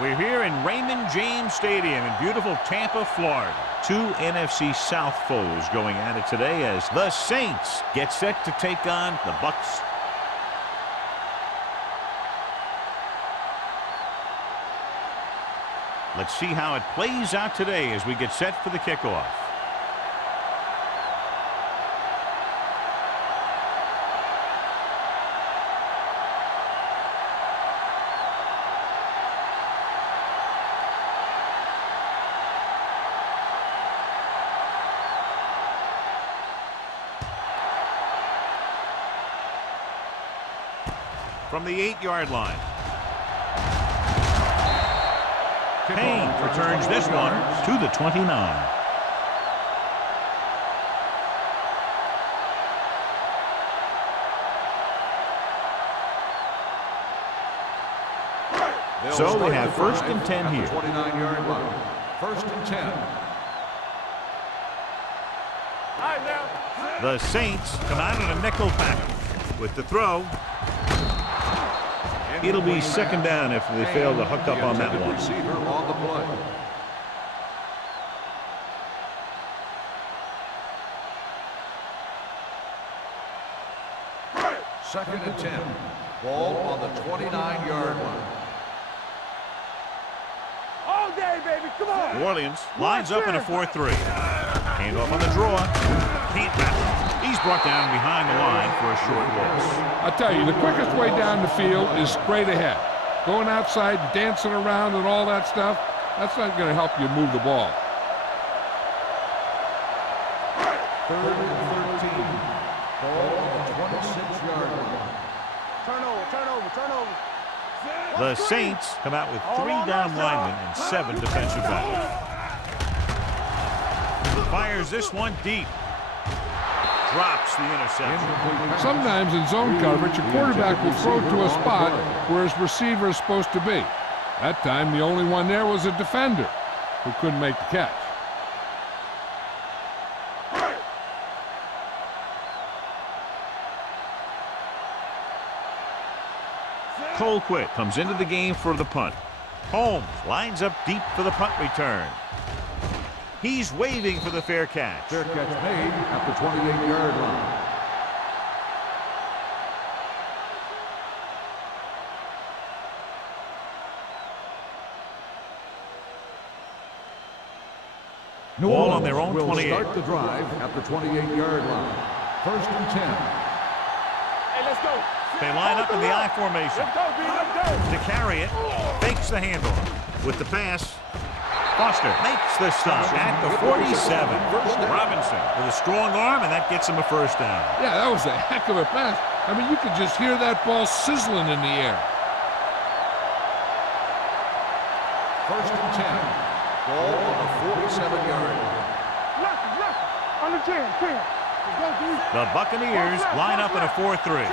We're here in Raymond James Stadium in beautiful Tampa, Florida. Two NFC South foes going at it today as the Saints get set to take on the Bucs. Let's see how it plays out today as we get set for the kickoff. From the 8-yard line. Payne returns this one to the 29. So they have 1st and 10 here. 29-yard line. 1st and 10. The Saints come out in a nickel package with the throw. It'll be 2nd down if they fail to hook up on that one. Receiver on the play. Second and 10. Ball on the 29-yard line. All day, baby. Come on. New Orleans lines up in a 4-3. Handoff on the draw. Can't tackle. He's brought down behind the line for a short loss. I'll tell you, the quickest way down the field is straight ahead. Going outside, dancing around and all that stuff, that's not going to help you move the ball. 3rd and 13. Ball on the 26-yard line. Turnover. The Saints come out with 3 down linemen and 7 defensive backs. Fires this one deep. Drops the interception. Sometimes in zone coverage, a quarterback will throw to a spot where his receiver is supposed to be. That time, the only one there was a defender who couldn't make the catch. Colquitt comes into the game for the punt. Holmes lines up deep for the punt return. He's waving for the fair catch. Fair catch made at the 28-yard line. New Ball on their own will 28. Start the drive at the 28-yard line. 1st and 10. Hey, let's go. They line up in the I formation. Let's go, B. Let's go. To carry it, fakes the handle. With the pass, Foster makes the stop at the 47. Robinson with a strong arm, and that gets him a 1st down. Yeah, that was a heck of a pass. I mean, you could just hear that ball sizzling in the air. 1st and 10. Ball on the 47-yard line. Left. On the 10. Let's go, B. The Buccaneers line up in a 4-3. Hey,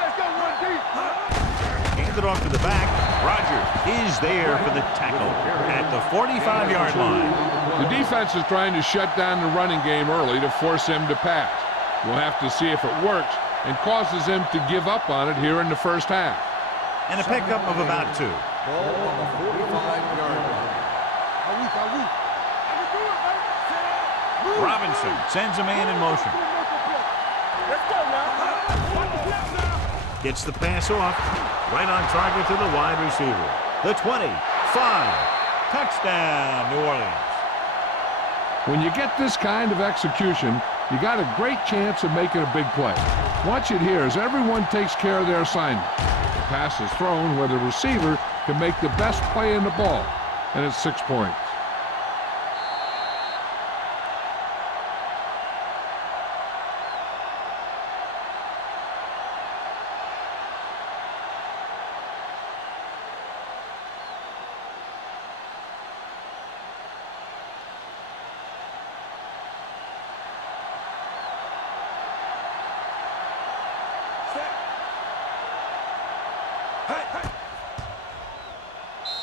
let's go, run deep. Handed off to the back. Rogers is there for the tackle at the 45-yard line. The defense is trying to shut down the running game early to force him to pass. We'll have to see if it works and causes him to give up on it here in the 1st half. And a pickup of about 2. Ball on the 45-yard line. Robinson sends a man in motion. Let's go now. Gets the pass off. Right on target to the wide receiver. The 25. Touchdown, New Orleans. When you get this kind of execution, you got a great chance of making a big play. Watch it here as everyone takes care of their assignment. The pass is thrown where the receiver can make the best play in the ball, and it's 6 points.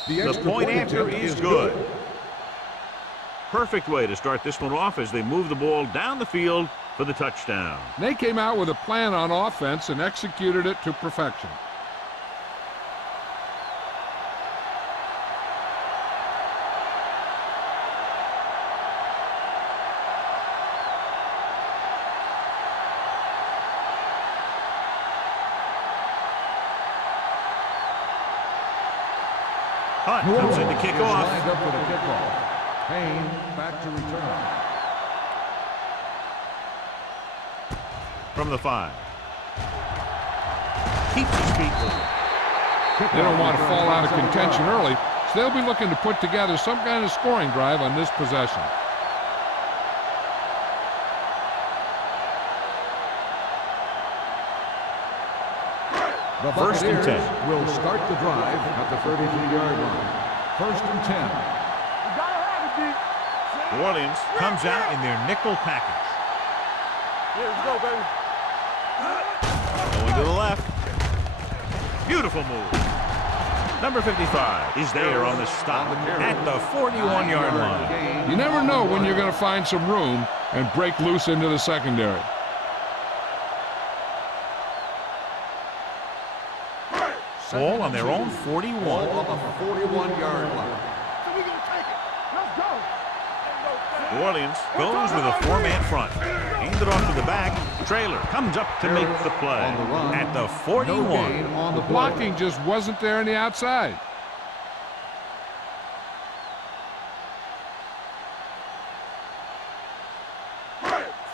The point after is good. Perfect way to start this one off as they move the ball down the field for the touchdown. They came out with a plan on offense and executed it to perfection. Hunt comes in to kick off. Lined up for the kickoff. Payne back to return. From the 5. Keeps his feet moving. They don't want to fall out of contention early, so they'll be looking to put together some kind of scoring drive on this possession. The First and 10. Will start the drive at the 33-yard line. First and 10. You gotta have it, D. New Orleans comes out in their nickel package. Here we go, baby. Going to the left. Beautiful move. Number 55 is there on the stop at the 41-yard line. You never know when you're going to find some room and break loose into the secondary. Ball on their own 41. Ball on the 41-yard line. So we gonna take it. Let's go. New Orleans goes with a 4-man front. Handed off to the back. Trailer comes up to make the play On the run. at the No 41. gain on the play. Blocking just wasn't there on the outside.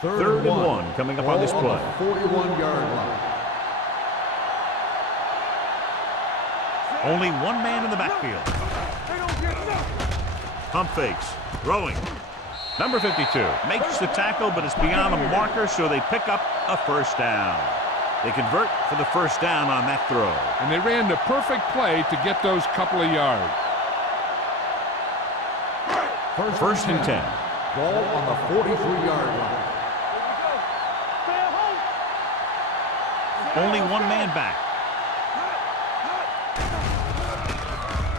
Third and 1 coming up on this Ball play. the 41-yard line. Only one man in the backfield. They don't get nothing. Pump fakes. Throwing. Number 52 makes the tackle, but it's beyond a marker, so they pick up a first down. They convert for the first down on that throw. And they ran the perfect play to get those couple of yards. First and 10. Ball on the 43-yard line. Stay at home. Only one man back.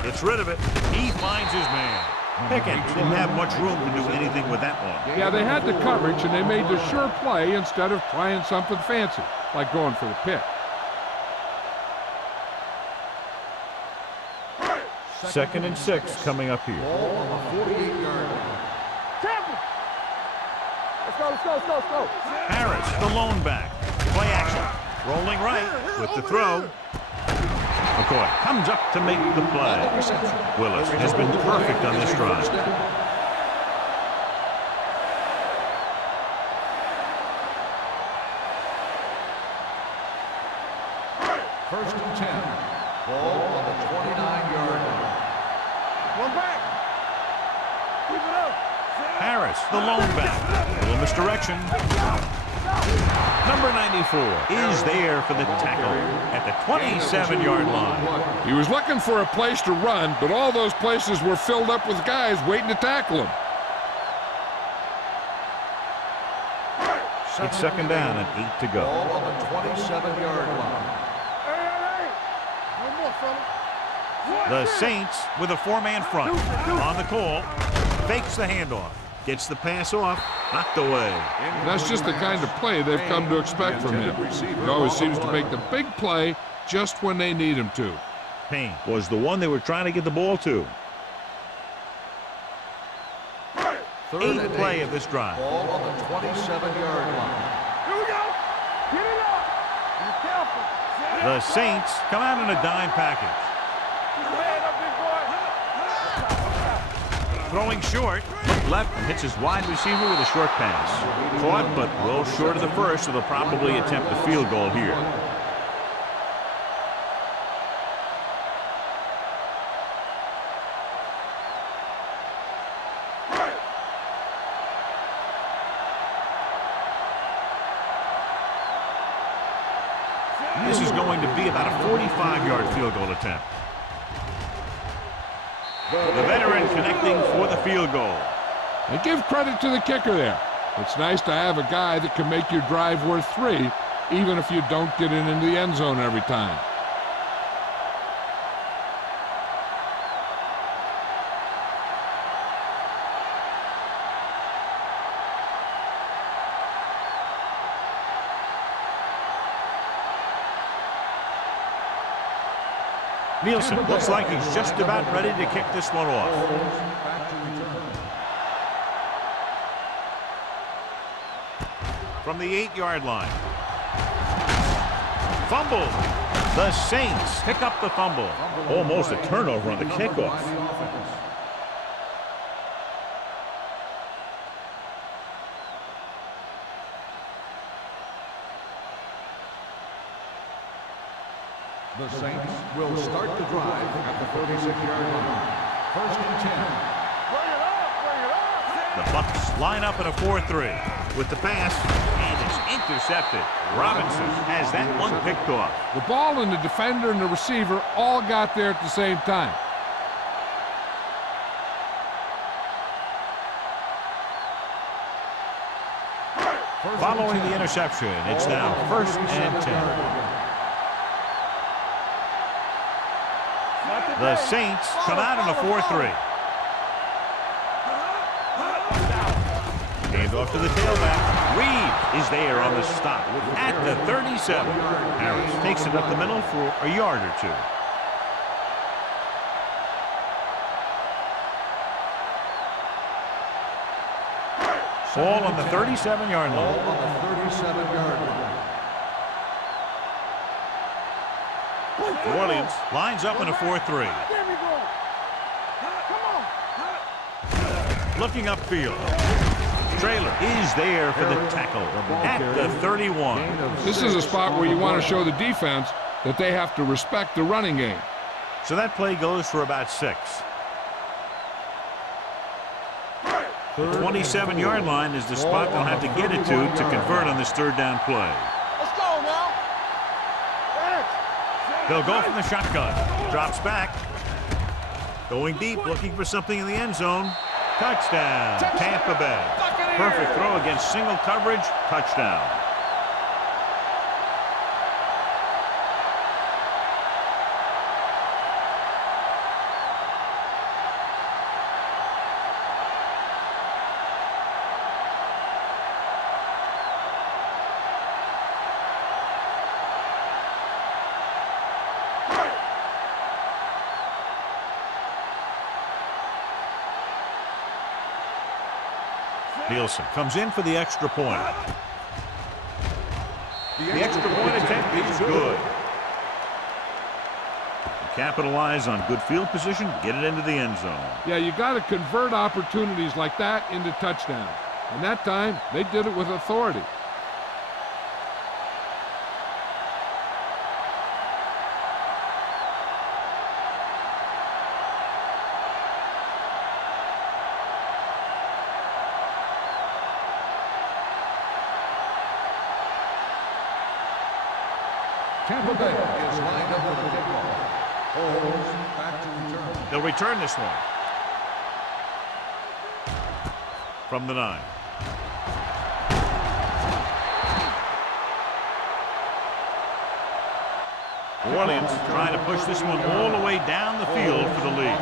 Gets rid of it. He finds his man. Pickens didn't have much room to do anything with that one. Yeah, they had the coverage, and they made the sure play instead of trying something fancy, like going for the pick. Second and 6 coming up here. Ball on the 48-yard line. Tampa. Let's go, let's go, let's go, let's go. Harris, the lone back. Play action. Rolling right with the throw. McCoy comes up to make the play. Willis has been perfect on this drive. First and 10. Ball on the 29-yard line. One back. Keep it up. Harris, the lone back. A little misdirection. Number 94 is there for the tackle at the 27-yard line. He was looking for a place to run, but all those places were filled up with guys waiting to tackle him. It's second down and 8 to go. Ball on the 27-yard line. Hey. One more, fella. The Saints with a 4-man front. On the call. Fakes the handoff. Gets the pass off. Knocked away. That's just the kind of play they've come to expect from him. He always seems to make the big play just when they need him to. Payne was the one they were trying to get the ball to. Eighth play of this drive. Ball on the 27-yard line. Here we go. Get it up. Be careful. The Saints come out in a dime package. Keep your head up, big boy. Throwing short. Left and hits his wide receiver with a short pass. Caught, but well short of the first, so they'll probably attempt a field goal here. This is going to be about a 45-yard field goal attempt. The veteran connecting for the field goal. And give credit to the kicker there. It's nice to have a guy that can make your drive worth 3, even if you don't get it into the end zone every time. Nielsen looks like he's just about ready to kick this one off. Back to return. From the 8-yard line. Fumble. The Saints pick up the fumble. Almost a turnover on the kickoff. The Saints will start the drive at the 36-yard line. First and 10. The Bucs line up in a 4-3 with the pass, and it's intercepted. Robinson has that one picked off. The ball and the defender and the receiver all got there at the same time. Following the interception, it's now first and 10. The Saints come out in a 4-3. Hand off to the tailback. Reed is there on the stop at the 37. Harris takes it up the middle for a yard or two. Ball on the 37-yard line. Ball on the 37-yard line. New Orleans lines up in a 4-3. There we go. Come on. Looking upfield. Trailer is there for the tackle at the 31. This is a spot where you want to show the defense that they have to respect the running game. So that play goes for about 6. The 27-yard line is the spot they'll have to get it to convert on this third down play. Let's go now. They'll go from the shotgun. Drops back. Going deep, looking for something in the end zone. Touchdown, Tampa Bay. Perfect throw against single coverage. Touchdown. Nielsen comes in for the extra point. The extra point attempt is good. Capitalize on good field position, get it into the end zone. Yeah, you got to convert opportunities like that into touchdowns. And that time, they did it with authority. Tampa Bay is lined up for the kickoff. Holds back to return. They'll return this one. From the 9. New Orleans trying to push this one all the way down the field for the lead.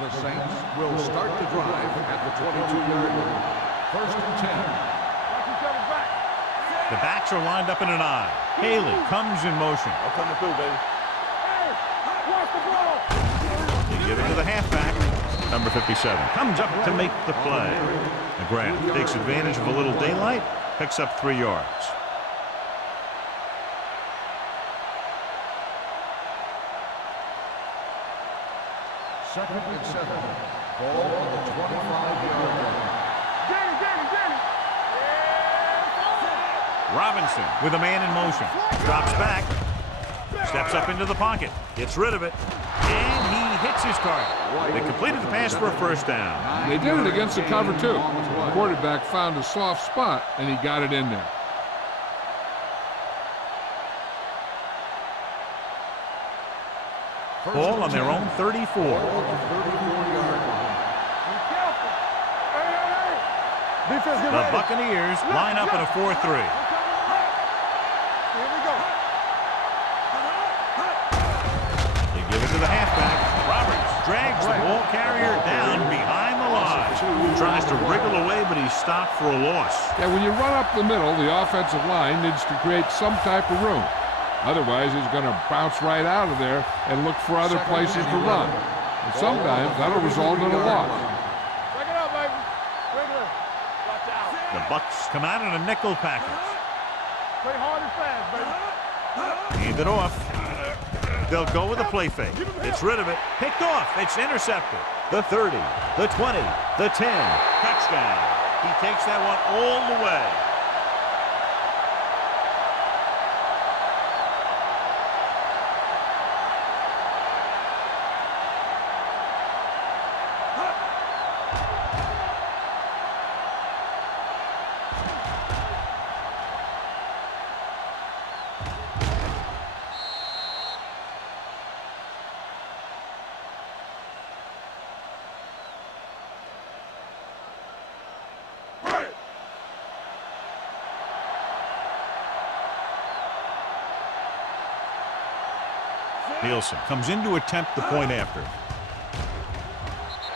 The Saints will start the drive at the 22-yard line. First and 10. The backs are lined up in an I. Haley comes in motion. I'm coming through, baby. Hey, watch the ball. They give it to the halfback. Number 57 comes up to make the play. McGrath takes advantage of a little daylight, picks up 3 yards. Second and 7. Ball on the 25-yard line. Danny. Robinson with a man in motion. Drops back. Steps up into the pocket. Gets rid of it. And he hits his target. They completed the pass for a first down. They did it against the cover, too. The quarterback found a soft spot, and he got it in there. Ball on their own 34. The Buccaneers line up in a 4-3. They give it to the halfback. Roberts drags the ball carrier down behind the line. Tries to wriggle away, but he's stopped for a loss. Yeah, when you run up the middle, the offensive line needs to create some type of room. Otherwise, he's going to bounce right out of there and look for other places to run. And sometimes that'll result in a loss. The Bucks come out in a nickel package. Play hard and fast, baby. Hand it off. They'll go with a play fake. It's rid of it. Picked off. It's intercepted. The 30, the 20, the 10. Touchdown. He takes that one all the way. Nielsen comes in to attempt the point after.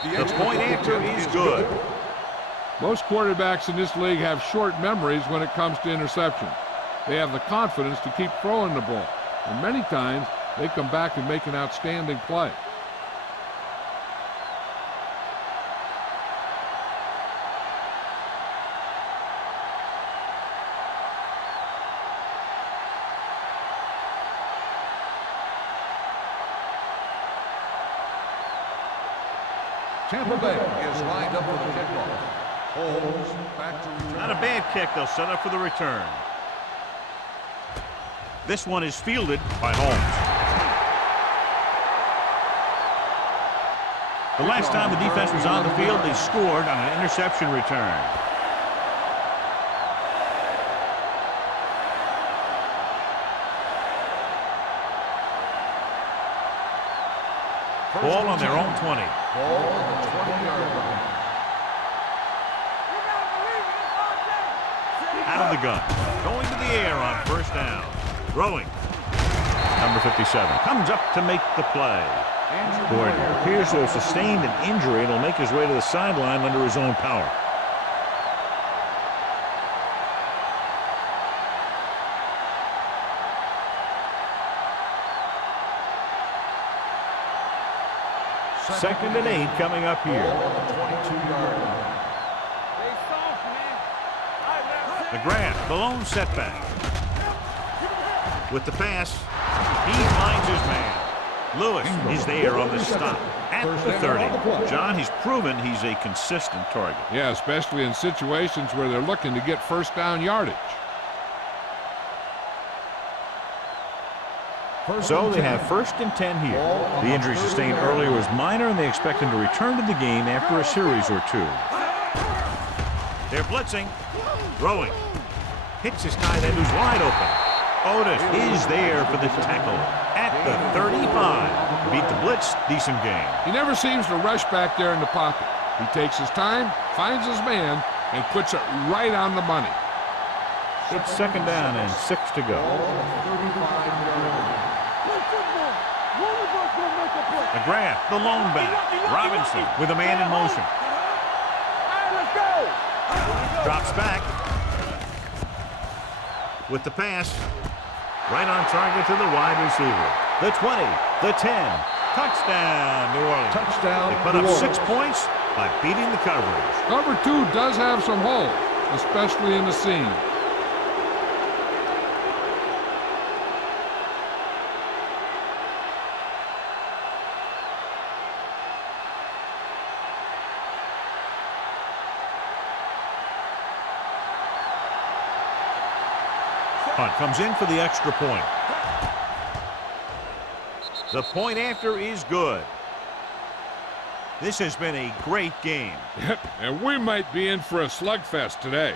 The point after is good. Most quarterbacks in this league have short memories when it comes to interception. They have the confidence to keep throwing the ball, and many times they come back and make an outstanding play. Tampa Bay is lined up for the kickoff. Holmes back to return. Not a bad kick. They'll set up for the return. This one is fielded by Holmes. The last time the defense was on the field, they scored on an interception return. Ball on their own 20. Ball on the 20-yard line. Out of the gun. Going to the air on first down. Throwing. Number 57 comes up to make the play. Gordon appears to have sustained an injury and will make his way to the sideline under his own power. Second and 8 coming up here. Ball on the 22-yard line. McGrath, the lone setback. With the pass, he finds his man. Lewis is there on the stop at the 30. John, he's proven he's a consistent target. Yeah, especially in situations where they're looking to get first down yardage. So they have first and 10 here. The injury sustained earlier was minor, and they expect him to return to the game after a series or two. They're blitzing. Throwing. Hits his tight end who's wide open. Otis is there for the tackle at the 35. Beat the blitz. Decent game. He never seems to rush back there in the pocket. He takes his time, finds his man, and puts it right on the money. It's second down and 6 to go. McGrath, the lone back. Robinson with a man in motion. Drops back. With the pass. Right on target to the wide receiver. The 20, the 10. Touchdown, New Orleans. Touchdown, They put New up Orleans. 6 points by beating the coverage. Cover 2 does have some holes, especially in the seam. Punt comes in for the extra point. The point after is good. This has been a great game. Yep, and we might be in for a slugfest today.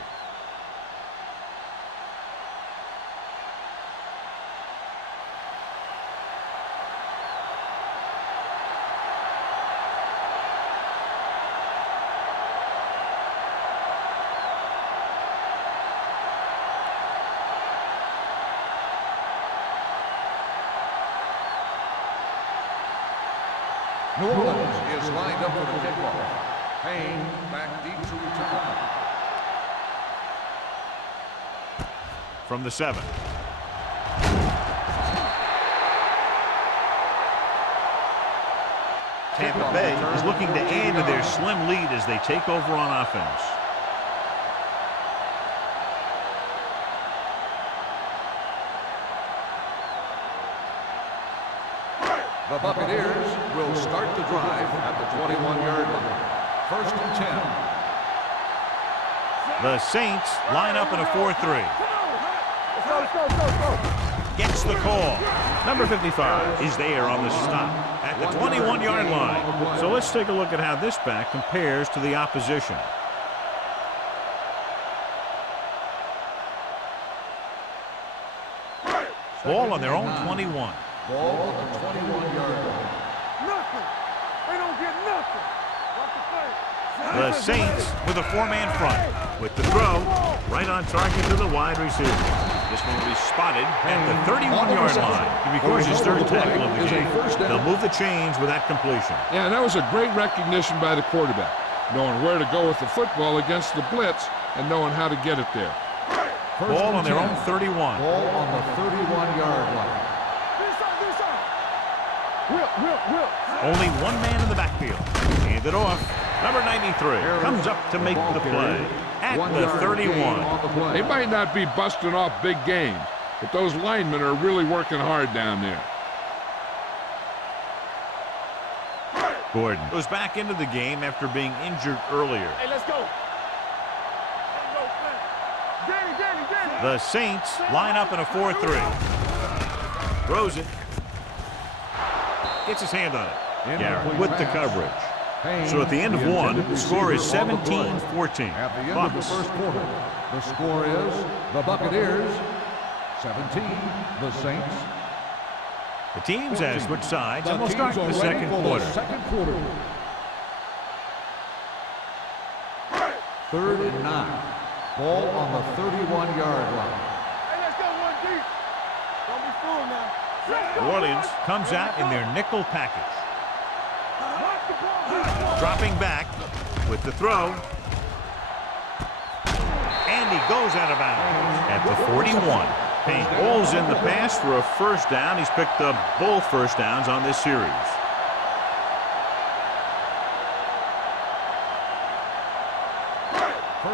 New Orleans is lined up for the kickoff. Payne back deep to return. From the 7. Tampa Bay is looking to add to their slim lead as they take over on offense. The Buccaneers will start the drive at the 21-yard line. First and 10. The Saints line up in a 4-3. Gets the call. Number 55 is there on the stop at the 21-yard line. So let's take a look at how this back compares to the opposition. Ball on their own 21. Ball on the 21-yard line. Nothing. They don't get nothing. The Saints with a four-man front. With the throw, right on target to the wide receiver. This one will be spotted at the 31-yard line. He records his third tackle of the game. They'll move the chains with that completion. Yeah, that was a great recognition by the quarterback, knowing where to go with the football against the blitz and knowing how to get it there. Ball on their own 31. Ball on the 31-yard line. Only one man in the backfield. Hand it off. Number 93 comes up to make the play at the 31. They might not be busting off big games, but those linemen are really working hard down there. Gordon goes back into the game after being injured earlier. Hey, let's go. The Saints line up in a 4-3. Throws it. Gets his hand on it. Garrett with the coverage. So at the end of one, the score is 17-14. At the end of the first quarter, the score is the Buccaneers 17, the Saints. The teams have switched sides, and we'll start the second quarter. Third and 9. Ball on the 31-yard line. Hey, let's go one deep. Don't be fooled now. New Orleans comes out in their nickel package. Dropping back with the throw. And he goes out of bounds at the 41. Payne pulls in the pass for a first down. He's picked up both first downs on this series.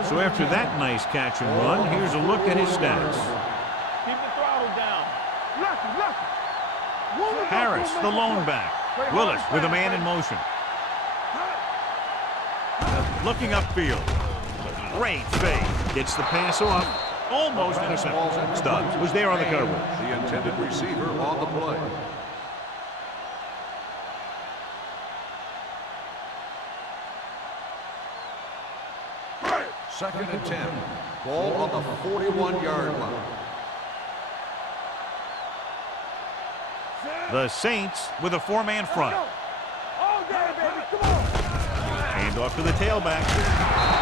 So after that nice catch and run, here's a look at his stats. Keep the throttle down. Lucky. Harris, the lone back. Willis with a man in motion. Looking upfield. Great fake. Gets the pass off. Almost intercepted. Stubbs was there on the coverage. The intended receiver on the play. Second and 10. Ball on the 41-yard line. The Saints with a four-man front. Hand off to the tailback.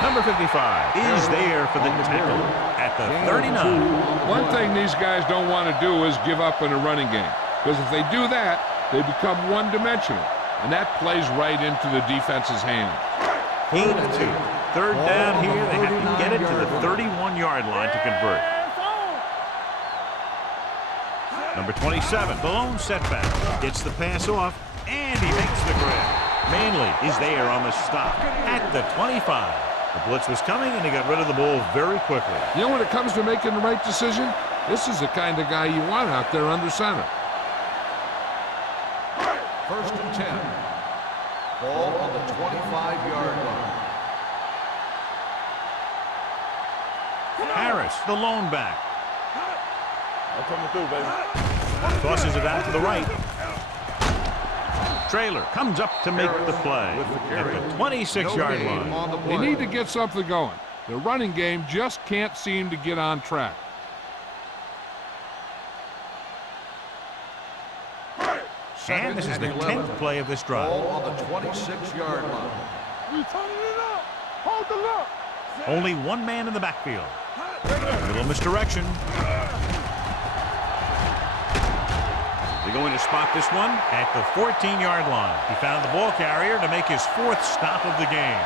Number 55 is there for the tackle at the 39. One thing these guys don't want to do is give up in a running game, because if they do that, they become one-dimensional, and that plays right into the defense's hands. 8-2. Third down here. They have to get it to the 31-yard line to convert. Number 27, the lone setback. Gets the pass off, and he makes the grab. Manley is there on the stop at the 25. The blitz was coming, and he got rid of the ball very quickly. You know, when it comes to making the right decision, this is the kind of guy you want out there under center. First and 10. Ball on the 25-yard line. Harris, the lone back. I'm coming through, baby. Tosses it out to the right. Trailer comes up to make the play at the 26-yard line. They need to get something going. The running game just can't seem to get on track. And this is the 10th play of this drive. Ball on the 26-yard line. We turning it up. Hold the look. Only one man in the backfield. A little misdirection. They're going to spot this one at the 14-yard line. He found the ball carrier to make his fourth stop of the game.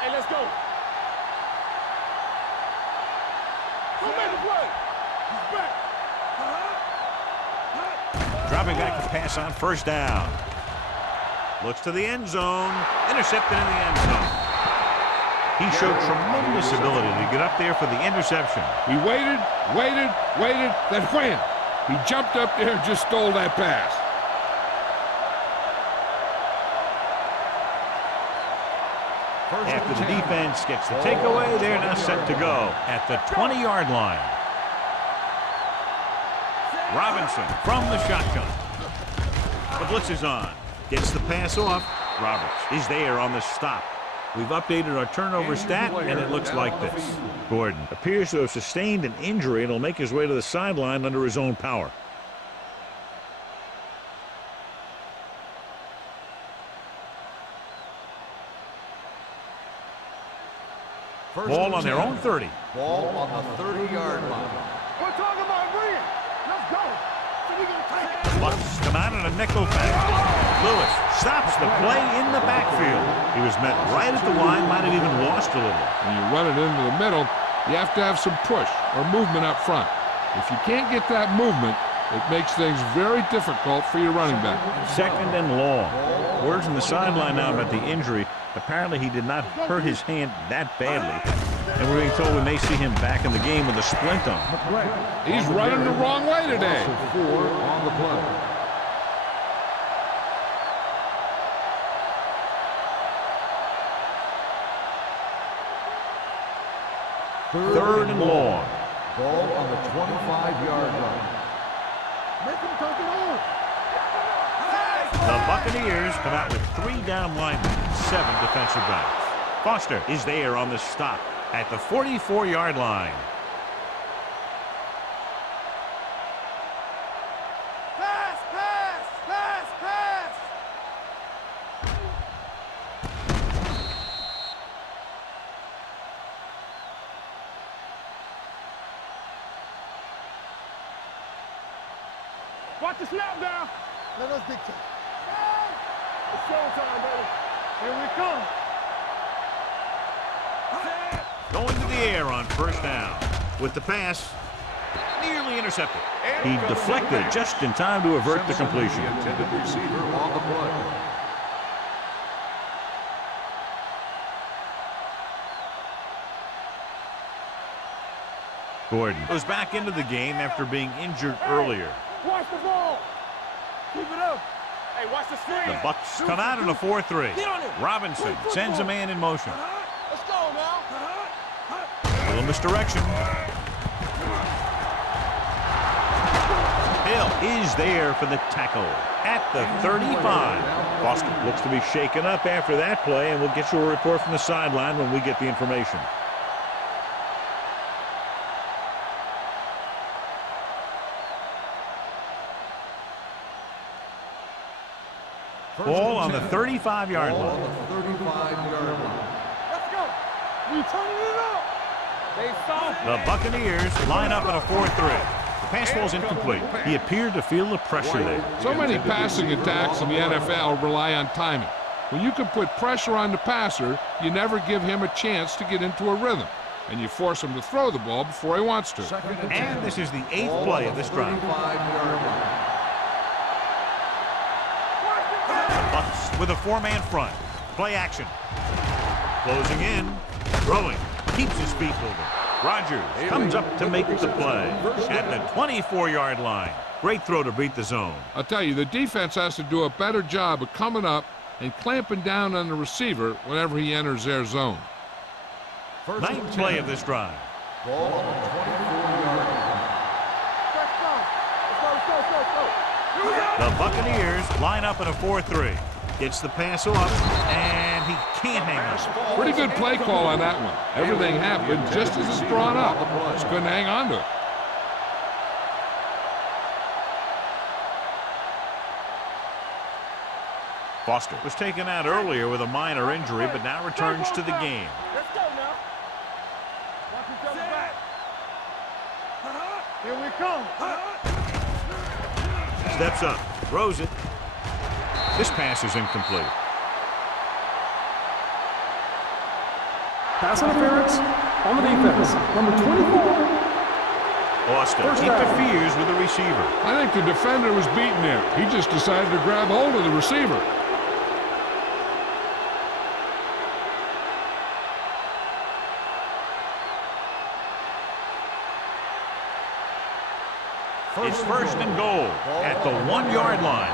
Hey, let's go. Who made the play? He's back. Dropping back to pass on first down. Looks to the end zone. Intercepted in the end zone. He showed tremendous ability to get up there for the interception. He waited, then wham! He jumped up there and just stole that pass. After the defense gets the takeaway, they're now set to go at the 20-yard line. Robinson from the shotgun. The blitz is on. Gets the pass off. Roberts is there on the stop. We've updated our turnover stat, and it looks like this. Gordon appears to have sustained an injury and will make his way to the sideline under his own power. Ball on their own 30. Ball on the 30-yard line. We're talking about bring it. Let's go. So we gonna take it. Bucks come out in a nickel package. Lewis stops the play in the backfield. He was met right at the line, might have even lost a little. When you run it into the middle, you have to have some push or movement up front. If you can't get that movement, it makes things very difficult for your running back. Second and long. Words on the sideline now about the injury. Apparently he did not hurt his hand that badly. And we're being told we may see him back in the game with a splint on. He's running the wrong way today. 4 on the play. Third and long. Ball on the 25-yard line. Make him take it on. The Buccaneers come out with 3 down linemen, 7 defensive backs. Foster is there on the stop at the 44-yard line. Pass, pass, pass, pass. Watch the snap down. Let us dictate. It's showtime, baby. Here we come. Going to the air on first down. With the pass, nearly intercepted. He deflected it just in time to avert the completion. The intended receiver on the play. Gordon goes back into the game after being injured earlier. Watch the ball. Keep it up. Hey, watch the screen. The Bucks come out in a 4-3. Robinson sends a man in motion. Let's go now. A little misdirection. Hill is there for the tackle at the 35. Foster looks to be shaken up after that play, and we'll get you a report from the sideline when we get the information. Ball on the 35-yard line. On the 35-yard line. Let's go. We turning it up. They soft. The Buccaneers line up in a 4-3. The pass ball's incomplete. He appeared to feel the pressure there. So many passing attacks in the NFL rely on timing. When you can put pressure on the passer, you never give him a chance to get into a rhythm, and you force him to throw the ball before he wants to. And this is the 8th play of this drive. 35-yard line. Bucks with a 4-man front. Play action. Closing in. Throwing. Keeps his feet moving. Rodgers comes up to make the play at the 24-yard line. Great throw to beat the zone. I'll tell you, the defense has to do a better job of coming up and clamping down on the receiver whenever he enters their zone. 9th play of this drive. Ball on the 24-yard line. Let's go. The Buccaneers line up in a 4-3. Gets the pass off, and he can't hang on. Pretty good play call on that one. Everything happened just as it's drawn up. Just couldn't hang on to it. Foster was taken out earlier with a minor injury, but now returns to the game. Let's go now. Watch each other back. Here we come. Steps up, throws it. This pass is incomplete. Pass interference on the defense. Number 24. Austin interferes with the receiver. I think the defender was beaten there. He just decided to grab hold of the receiver. It's first and goal at the 1-yard line.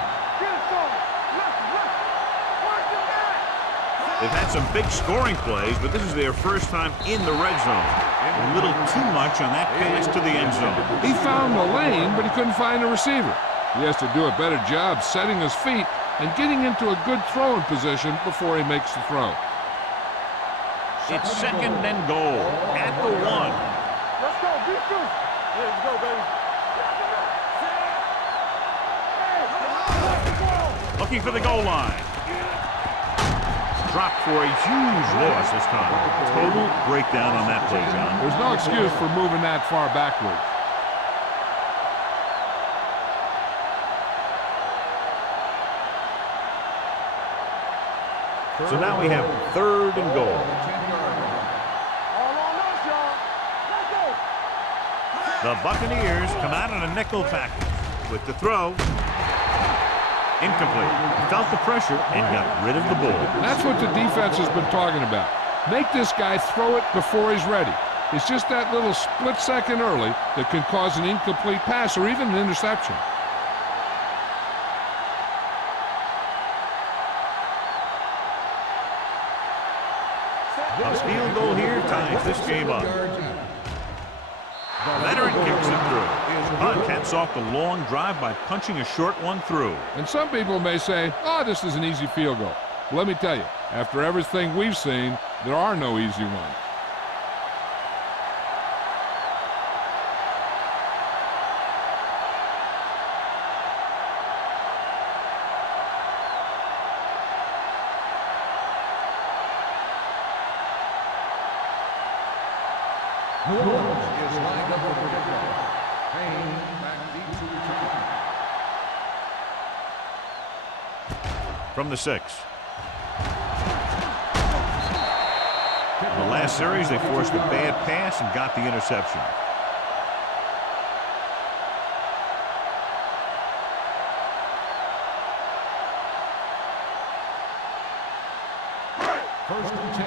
They've had some big scoring plays, but this is their first time in the red zone. A little too much on that pass to the end zone. He found the lane, but he couldn't find the receiver. He has to do a better job setting his feet and getting into a good throwing position before he makes the throw. It's second and goal at the 1. Let's go, beat you. Let's go, baby. Looking for the goal line. Dropped for a huge loss this time. Total breakdown on that play, John. There's no excuse for moving that far backwards. So now we have third and goal. All on us, y'all. Let's go. The Buccaneers come out in a nickel package with the throw. Incomplete. He felt the pressure and got rid of the ball. That's what the defense has been talking about. Make this guy throw it before he's ready. It's just that little split second early that can cause an incomplete pass or even an interception. A field goal here ties this game up. Leonard kicks it through. Hunt caps off the long drive by punching a short one through. And some people may say, oh, this is an easy field goal. Well, let me tell you, after everything we've seen, there are no easy ones. New Orleans is lined up with the kickoff. Payne back deep to return. From the 6. In the last series, they forced a bad pass and got the interception. First and 10.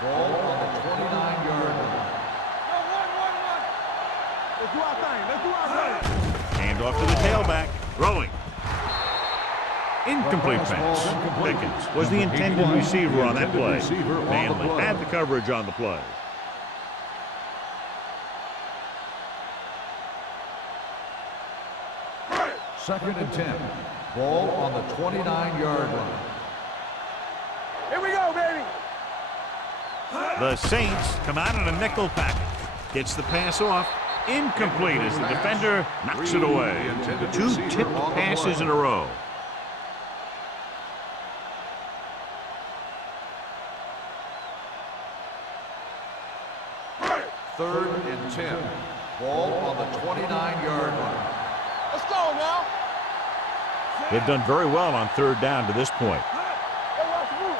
Ball on the 29-yard line. Let's do our thing. Let's do our thing. Hand off to the tailback. Throwing. Incomplete pass. Pickens was the intended receiver on that play. Manley had the coverage on the play. Second and 10. Ball on the 29-yard line. Here we go, baby. The Saints come out in a nickel package. Gets the pass off. Incomplete as the defender knocks it away. 2 tipped passes in a row. Third and 10. Ball on the 29-yard line. Let's go now. They've done very well on third down to this point. Hey, watch the move.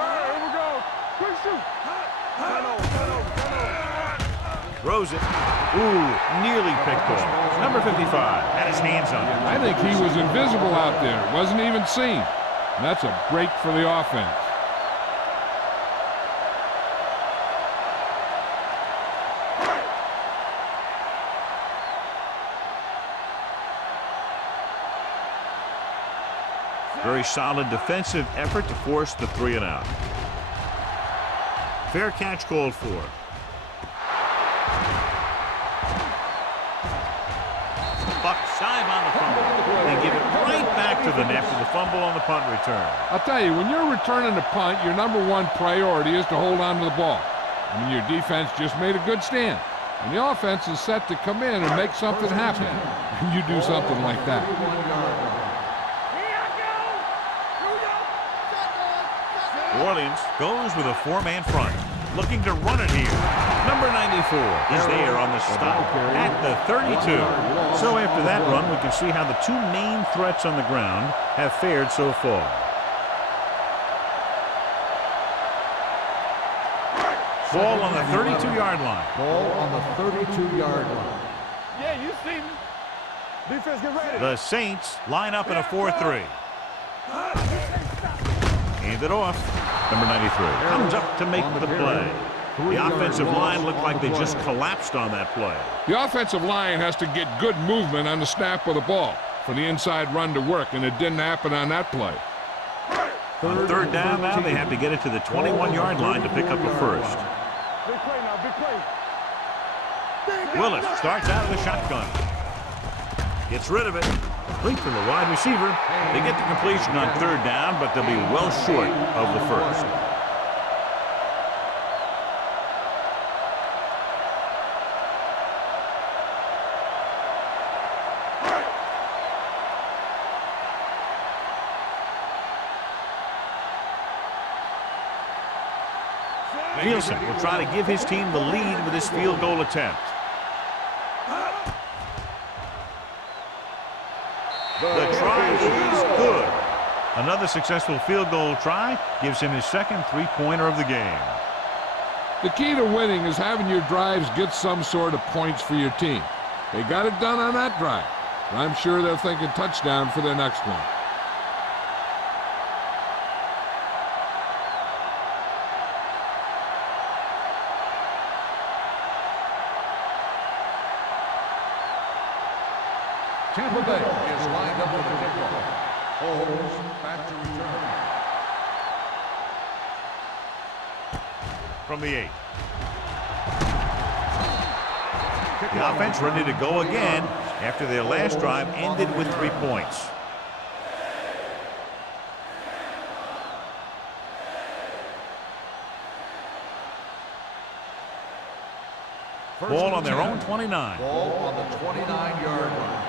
All right, here we go. Quick shoot. Throws it. Ooh, nearly picked off. Number 55 had his hands on it. I think he was invisible out there. Wasn't even seen. And that's a break for the offense. Very solid defensive effort to force the 3 and out. Fair catch called for. Bucks shy on the fumble. They give it right back to them after the fumble on the punt return. I'll tell you, when you're returning a punt, your number one priority is to hold on to the ball. I mean, your defense just made a good stand. And the offense is set to come in and make something happen. And you do something like that. New Orleans goes with a 4-man front, looking to run it here. Number 94 is there on the stop at the 32. So after that run, we can see how the 2 main threats on the ground have fared so far. Ball on the 32-yard line. Ball on the 32-yard line. Yeah, you see me. Defense, get ready. The Saints line up in a 4-3. Hand it off. Number 93 comes up to make the play. The offensive line looked like they just collapsed on that play. The offensive line has to get good movement on the snap of the ball for the inside run to work, and it didn't happen on that play. On third down now, they have to get it to the 21-yard line to pick up a first. Big play now, big play. Willis starts out of the shotgun. Gets rid of it. Complete for the wide receiver. They get the completion on third down, but they'll be well short of the first. Nielsen will try to give his team the lead with his field goal attempt. The try is good. Another successful field goal try gives him his second three-pointer of the game. The key to winning is having your drives get some sort of points for your team. They got it done on that drive. I'm sure they're thinking touchdown for their next one. Tampa Bay is lined up for the kickoff. Holmes back to return. From the 8. The offense ready to go again after their last drive ended with 3 points. Ball on their own 29. Ball on the 29-yard line.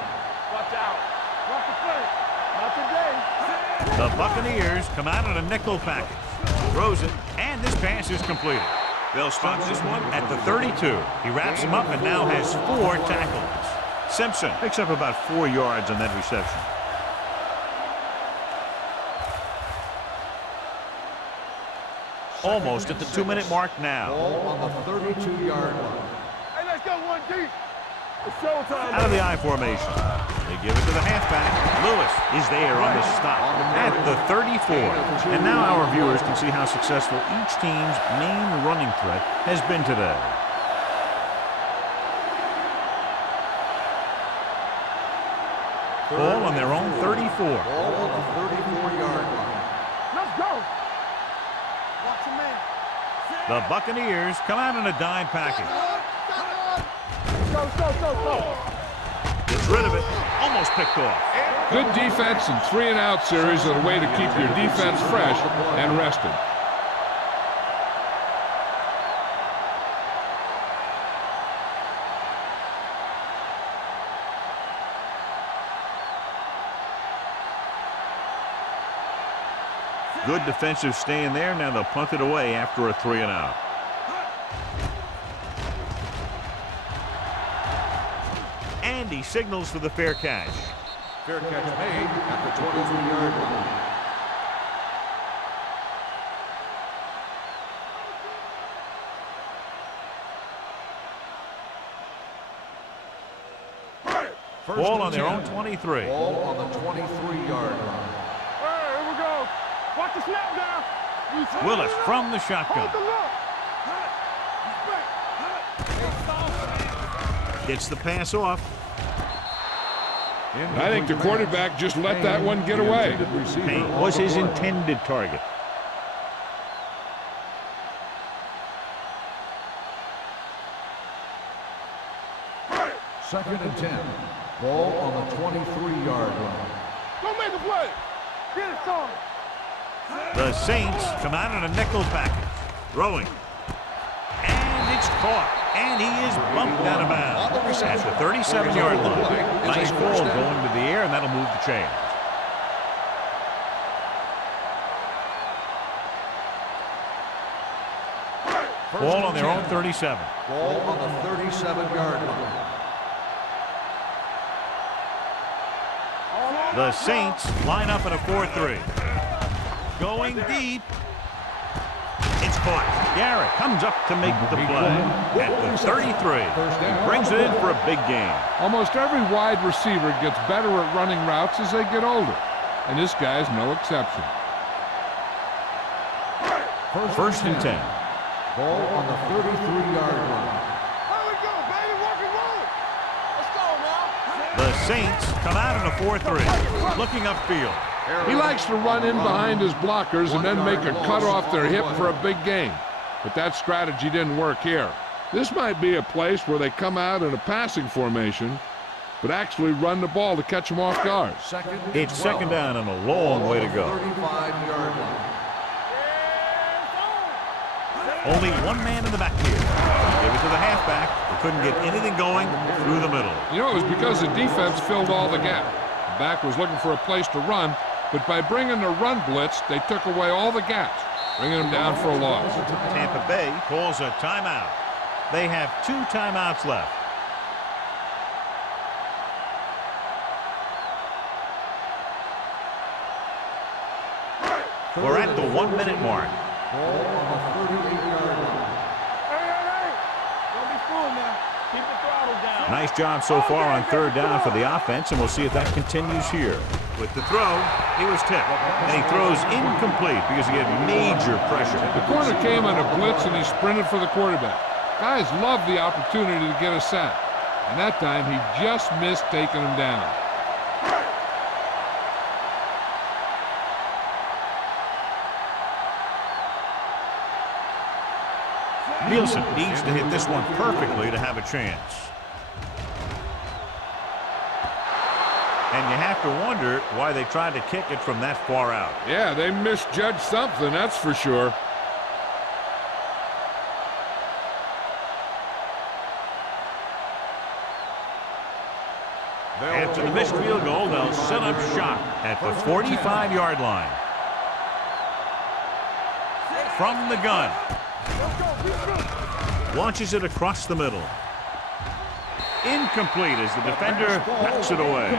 Watch out. Watch the play. Not today. The Buccaneers come out in a nickel package. Throws it, and this pass is completed. They'll spot this one at the 32. He wraps him up and now has 4 tackles. Simpson picks up about 4 yards on that reception. Almost at the 2-minute mark now. Ball on the 32-yard line. Hey, let's go one deep. It's showtime. Out of the I formation. They give it to the halfback. Lewis is there on the stop at the 34. And now our viewers can see how successful each team's main running threat has been today. Ball on their own 34. Ball on the 34-yard line. Let's go. Watch your man. The Buccaneers come out in a dime package. Go. Gets rid of it. Almost picked off. Good defense and 3-and-out series are the way to keep your defense fresh and rested. Good defensive stand there. Now they'll punt it away after a 3-and-out. And he signals for the fair catch. Fair catch made at the 23-yard line. Ball on their own 23. Ball on the 23-yard line. Hey, here we go. Watch the snap down. Willis from the shotgun. Hold the look. Gets the pass off. I think the quarterback just let that one get away. Payne was his intended target. Second and 10. Ball on the 23-yard line. Don't make a play. Get it, son. The Saints come out in a nickel package. Throwing. And it's caught. And he is bumped out of bounds at the 37-yard line. Nice ball going to the air, and that'll move the chains. Ball on their own 37. Ball on the 37-yard line. The Saints line up in a 4-3. Going deep. It's caught. Garrett comes up to make the play. At the 33, he brings it in for a big gain. Almost every wide receiver gets better at running routes as they get older, and this guy's no exception. First and 10. Ball on the 33-yard line. Here we go, baby. Rock and roll. Let's go now. The Saints come out in a 4-3, looking upfield. He likes to run in behind his blockers and then make a cut off their hip for a big gain. But that strategy didn't work here. This might be a place where they come out in a passing formation, but actually run the ball to catch them off guard. It's second down and a long way to go. 35-yard line. Only one man in the backfield. Give it to the halfback, who couldn't get anything going through the middle. You know, it was because the defense filled all the gap. The back was looking for a place to run, but by bringing the run blitz, they took away all the gaps, bringing them down for a loss. Tampa Bay calls a timeout. They have 2 timeouts left. We're at the 1-minute mark. Ball on the 38-yard line. Hey. Don't be fooled now. Keep the throttle down. Nice job so far on third down for the offense, and we'll see if that continues here. With the throw, he was tipped, and he throws incomplete because he had major pressure. The corner came on a blitz, and he sprinted for the quarterback. Guys love the opportunity to get a sack, and that time he just missed taking him down. Nielsen needs to hit this one perfectly to have a chance. And you have to wonder why they tried to kick it from that far out. Yeah, they misjudged something, that's for sure. After the missed field goal, they'll set up shop at the 45-yard line. From the gun. Launches it across the middle. Incomplete as the defender knocks it away.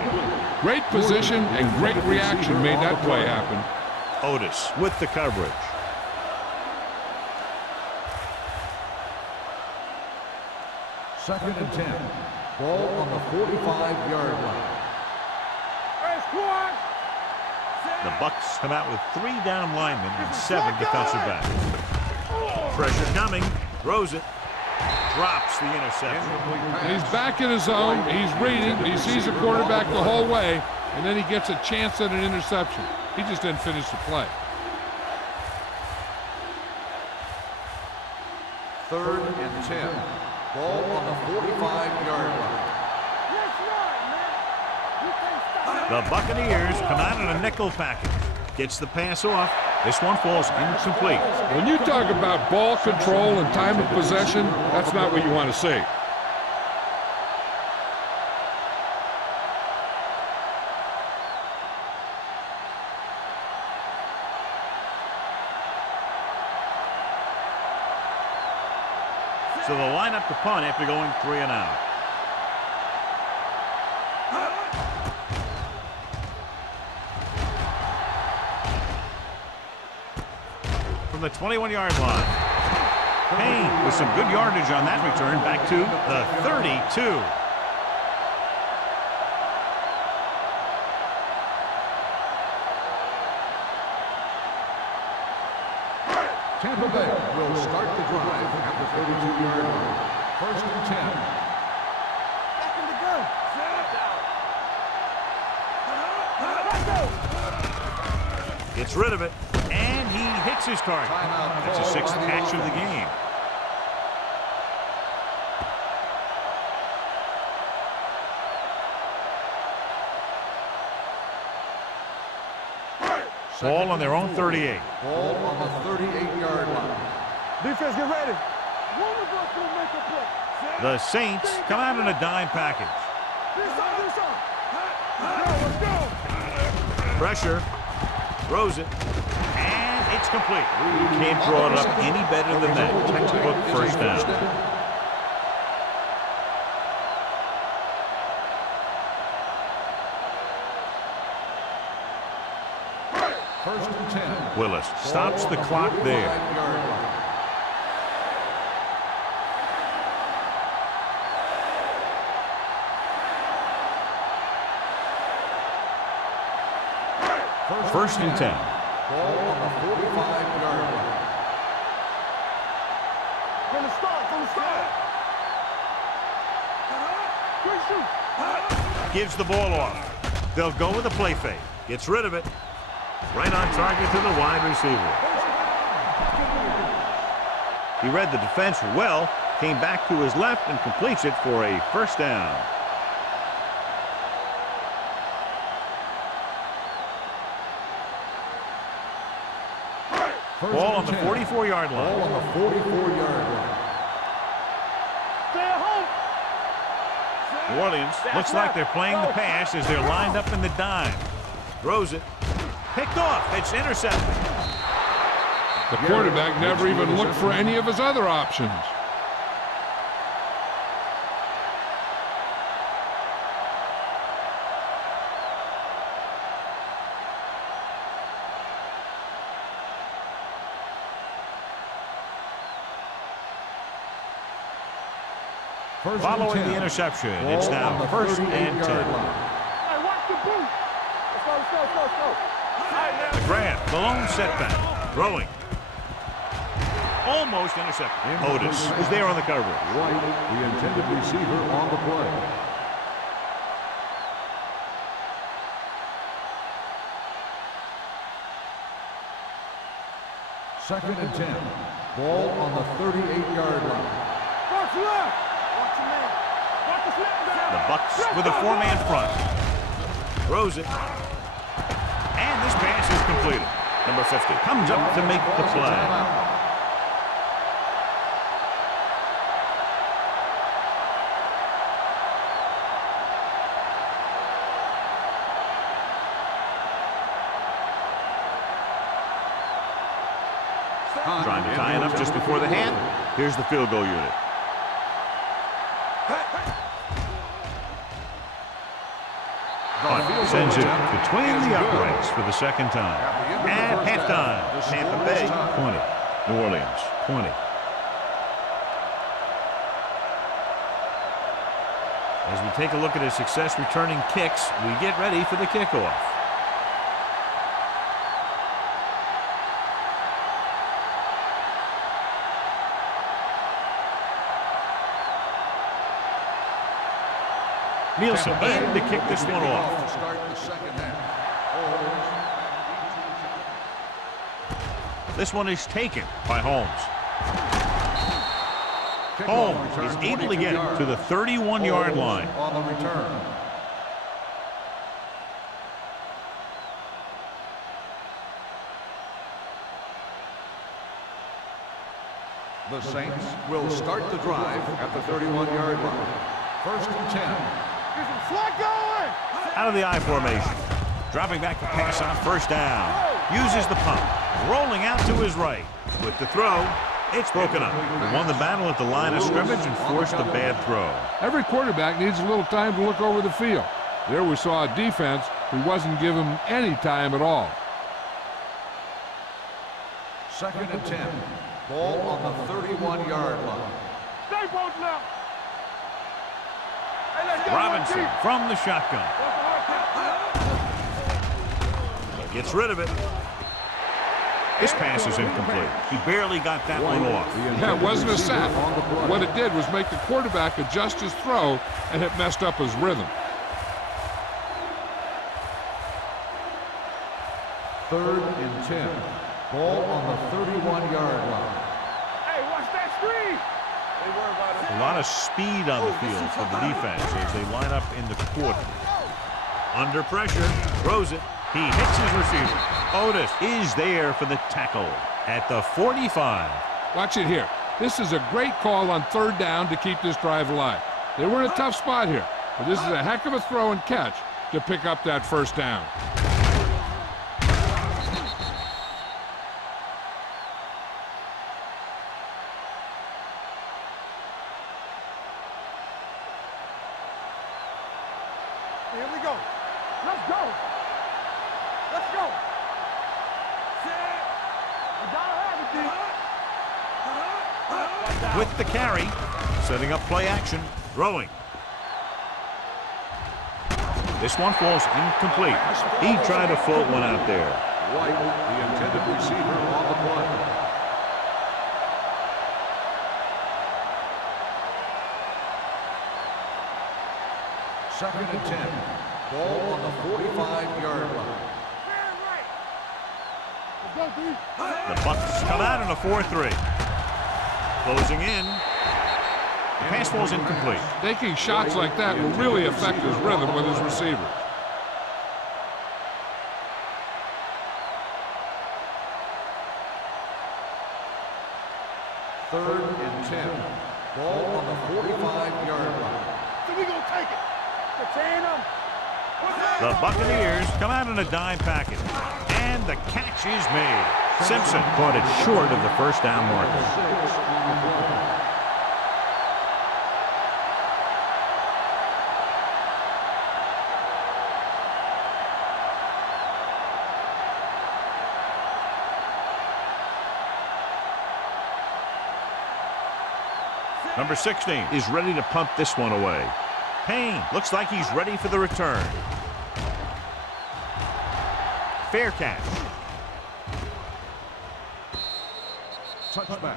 Great position and great reaction made that play happen. Otis with the coverage. Second and 10. Ball on the 45-yard line. Hey, squad. The Bucks come out with 3 down linemen and 7 defensive backs. Pressure coming. Throws it. Drops the interception. He's back in his zone. He's reading. He sees the quarterback the whole way, and then he gets a chance at an interception. He just didn't finish the play. Third and 10. Ball on the 45-yard line. The Buccaneers come out in a nickel package. Gets the pass off. This one falls incomplete. When you talk about ball control and time of possession, that's not what you want to see. So they'll line up to punt after going 3 and out. From the 21-yard line. Payne with some good yardage on that return back to the 32. Tampa Bay will start the drive at the 32-yard line. First and 10. Back in the gun. Gets rid of it, and he hits his target. That's a 6th catch of the game. Ball on their own 38. Ball on the 38-yard line. Defense, get ready. One of us will make a play. The Saints come out in a dime package. Let's go. Pressure. Throws it. And it's complete. Can't draw it up any better than that. Textbook first down. First and 10. Willis stops the clock there. First and 10. Ball on the 45-yard line. From the start, from the start. Good shoot. Gives the ball off. They'll go with a play fake. Gets rid of it. Right on target to the wide receiver. He read the defense well, came back to his left and completes it for a first down. Ball on the 44-yard line. Ball on the 44-yard line. Stay at home. New Orleans looks like they're playing the pass as they're lined up in the dime. Throws it. Picked off. It's intercepted. The quarterback never even looked for any of his other options. Following the interception, it's now first and 10. Hey, watch the boot. Let's go. The grab, the lone setback, throwing. Almost intercepted. Otis is there on the coverage. White, the intended receiver on the play. Second and 10. Ball on the 38-yard line. Watch left. Watch your man. Watch the snap down. The Bucks with a four-man front. Throws it. And this pass is completed. Number 50 comes up to make the play. Trying to tie it up just before the hand. Here's the field goal unit. Punt sends it between the uprights for the second time. And halftime. Tampa Bay 20. New Orleans 20. As we take a look at his success returning kicks, we get ready for the kickoff. Nielsen in to kick this one off. This one is taken by Holmes. Holmes is able to get it to the 31-yard line. On the return. The Saints will start the drive at the 31-yard line. First and 10. Slot going. Out of the I formation. Dropping back to pass on first down. Uses the pump. Rolling out to his right. With the throw, it's broken up. He won the battle at the line of scrimmage and forced a bad throw. Every quarterback needs a little time to look over the field. There we saw a defense who wasn't given him any time at all. Second and 10. Ball on the 31-yard line. Stay both now. Robinson from the shotgun. Gets rid of it. This pass is incomplete. He barely got that one off. Yeah, it wasn't a sack. What it did was make the quarterback adjust his throw, and it messed up his rhythm. Third and 10. Ball on the 31-yard line. Hey, watch that screen. A lot of speed on the field for the defense as they line up in the quarter. Under pressure, throws it. He hits his receiver. Otis is there for the tackle at the 45. Watch it here. This is a great call on third down to keep this drive alive. They were in a tough spot here, but this is a heck of a throw and catch to pick up that first down. Here we go. Let's go. Let's go. We gotta have it, D. With the carry, setting up play action, throwing. This one falls incomplete. He tried to float one out there. White, the intended receiver on the play. Second and 10. Ball on the 45-yard line. The Bucs come out in a 4-3. Closing in. The pass falls incomplete. Taking shots like that will really affect his rhythm with his receivers. Third and 10. Ball on the 45-yard line. So we gonna take it. Contain them. The Buccaneers come out in a dime package. And the catch is made. Simpson caught it short of the first down marker. 6 on the play. Number 16 is ready to pump this one away. Payne looks like he's ready for the return. Fair catch. Touchback.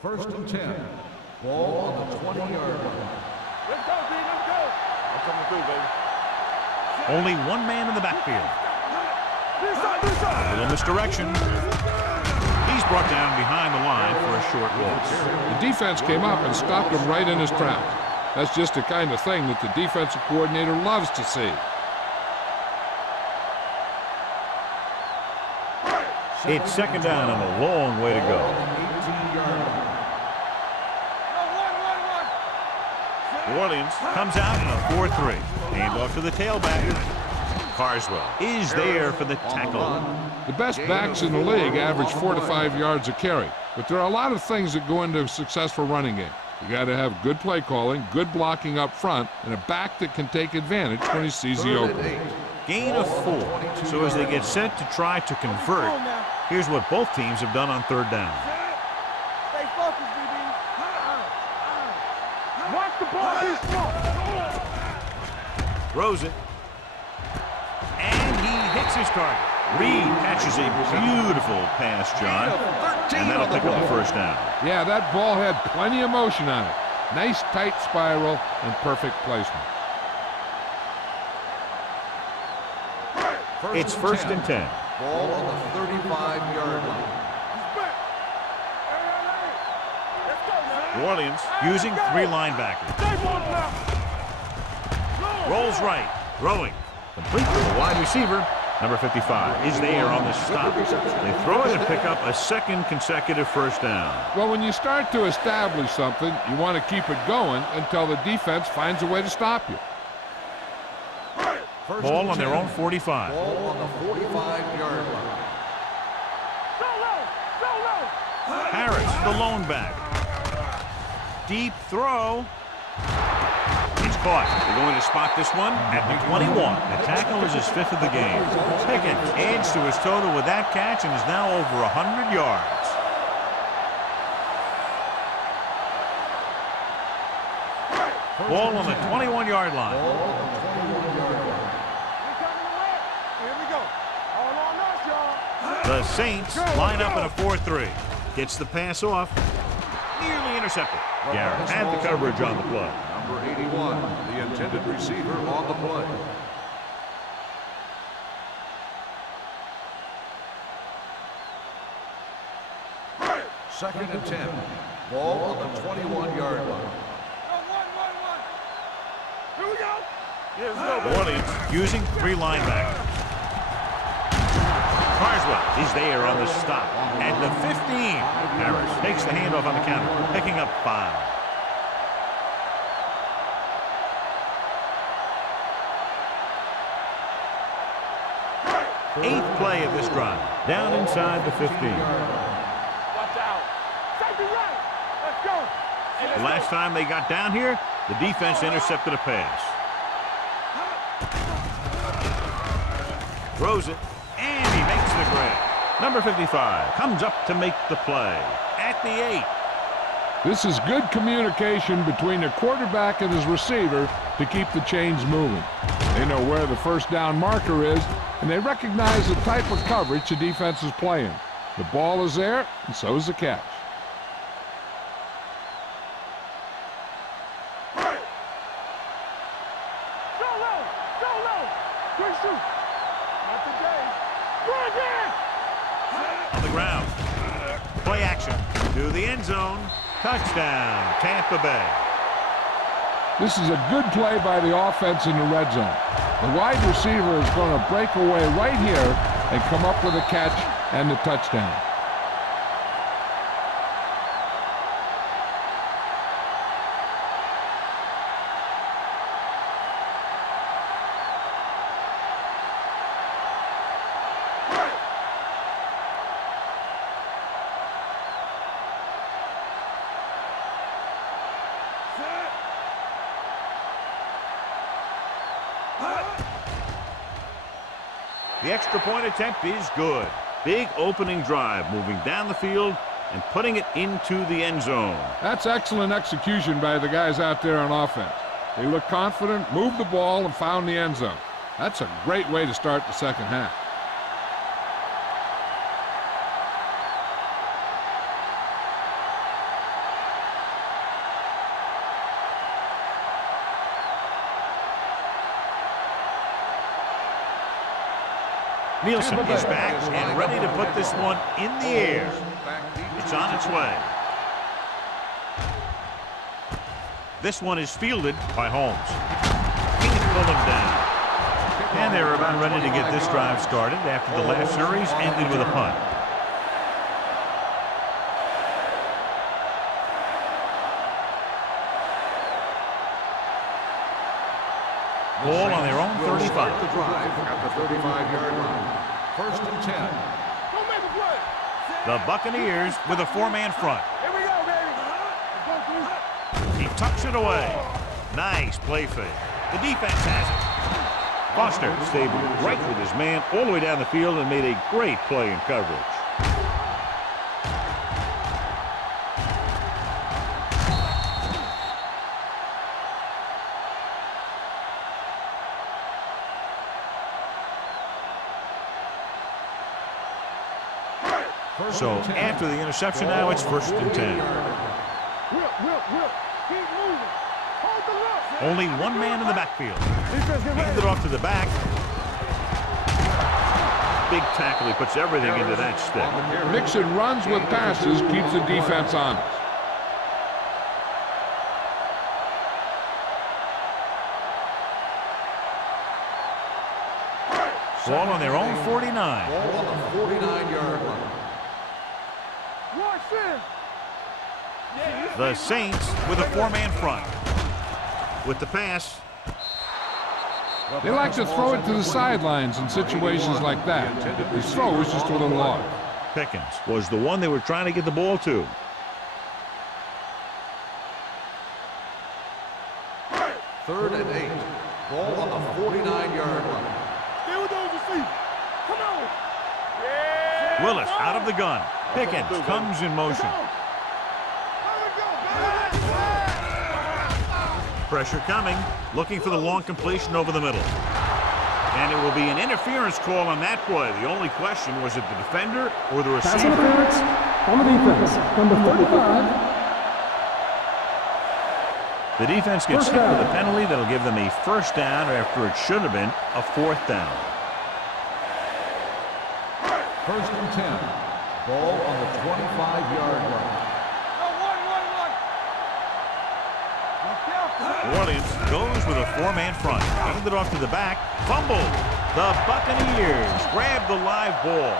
First and 10. Ball on the 20-yard line. Let's go, B. Let's go. I'm coming through, baby. Only one man in the backfield. A little misdirection. He's brought down behind the line for a short loss. The defense came up and stopped him right in his tracks. That's just the kind of thing that the defensive coordinator loves to see. It's second down and a long way to go. 18-yard line. New Orleans comes out in a 4-3. Hand off to the tailback. Carswell is there for the tackle. The best backs in the league average 4 to 5 yards a carry. But there are a lot of things that go into a successful running game. You got to have good play calling, good blocking up front, and a back that can take advantage when he sees the opening. Gain of 4. So as they get set to try to convert, here's what both teams have done on third down. Stay focused, BB. Watch the ball be strong. Throws it. And he hits his target. Reed catches a beautiful pass, John. And that'll pick up the first down. Yeah, that ball had plenty of motion on it. Nice tight spiral and perfect placement. It's first and 10. Ball on the 35-yard line. New Orleans using 3 linebackers. Rolls right, throwing. Complete to the wide receiver. Number 55 is there on the stop. They throw it and pick up a second consecutive first down. Well, when you start to establish something, you want to keep it going until the defense finds a way to stop you. Ball on their own 45. Ball on the 45-yard line. Harris, the lone back. Deep throw. It's caught. They're going to spot this one at the 21. The tackle is his 5th of the game. Pickens adds to his total with that catch and is now over 100 yards. Ball on the 21-yard line. Here we go. All on us, y'all. The Saints line up in a 4-3. Gets the pass off. Nearly intercepted. Garrett had the coverage on the play. Number 81, the intended receiver on the play. Second and 10. Ball on the 21-yard line. Here we go. New Orleans using 3 linebackers. Carswell is there on the stop at the 15. Harris takes the handoff on the counter, picking up 5. Eighth play of this drive, down inside the 15. Watch out. Safety right. Let's go. The last time they got down here, the defense intercepted a pass. Throws it, spread. Number 55 comes up to make the play at the 8. This is good communication between the quarterback and his receiver to keep the chains moving. They know where the first down marker is, and they recognize the type of coverage the defense is playing. The ball is there, and so is the catch. On the ground. Play action to the end zone. Touchdown, Tampa Bay. This is a good play by the offense in the red zone. The wide receiver is going to break away right here and come up with a catch and the touchdown. The extra point attempt is good. Big opening drive, moving down the field and putting it into the end zone. That's excellent execution by the guys out there on offense. They looked confident, moved the ball, and found the end zone. That's a great way to start the second half. Nielsen is back and ready to put this one in the air. It's on its way. This one is fielded by Holmes. Can't pull him down. And they're about ready to get this drive started after the last series ended with a punt. Ball on their own 35. The drive at the 35-yard line. First and 10. Don't make a play. The Buccaneers with a four-man front. Here we go, baby. He tucks it away. Nice play fake. The defense has it. Foster stayed right with his man all the way down the field and made a great play in coverage. So after the interception, now it's first and 10. Keep moving. Hold the look. Only one man in the backfield. Hands it off to the back. Big tackle. He puts everything into that stick. Mixon runs with passes, keeps the defense honest. Ball on their own 49. Ball on the 49-yard line. The Saints with a four-man front. With the pass. They like to throw it to the sidelines in situations like that. His throw was just a little off. Pickens was the one they were trying to get the ball to. Third and 8. Ball on the 49-yard line. Stay with those receivers. Come on. Yeah. Willis out of the gun. Pickens comes in motion. Pressure coming, looking for the long completion over the middle. And it will be an interference call on that play. The only question was it the defender or the receiver? Pass interference on the defense, number 35. The defense gets hit with a penalty that'll give them a first down after it should have been a fourth down. First and 10. Ball on the 25-yard line. New Orleans goes with a four-man front. Handed off to the back. Fumble. The Buccaneers grab the live ball.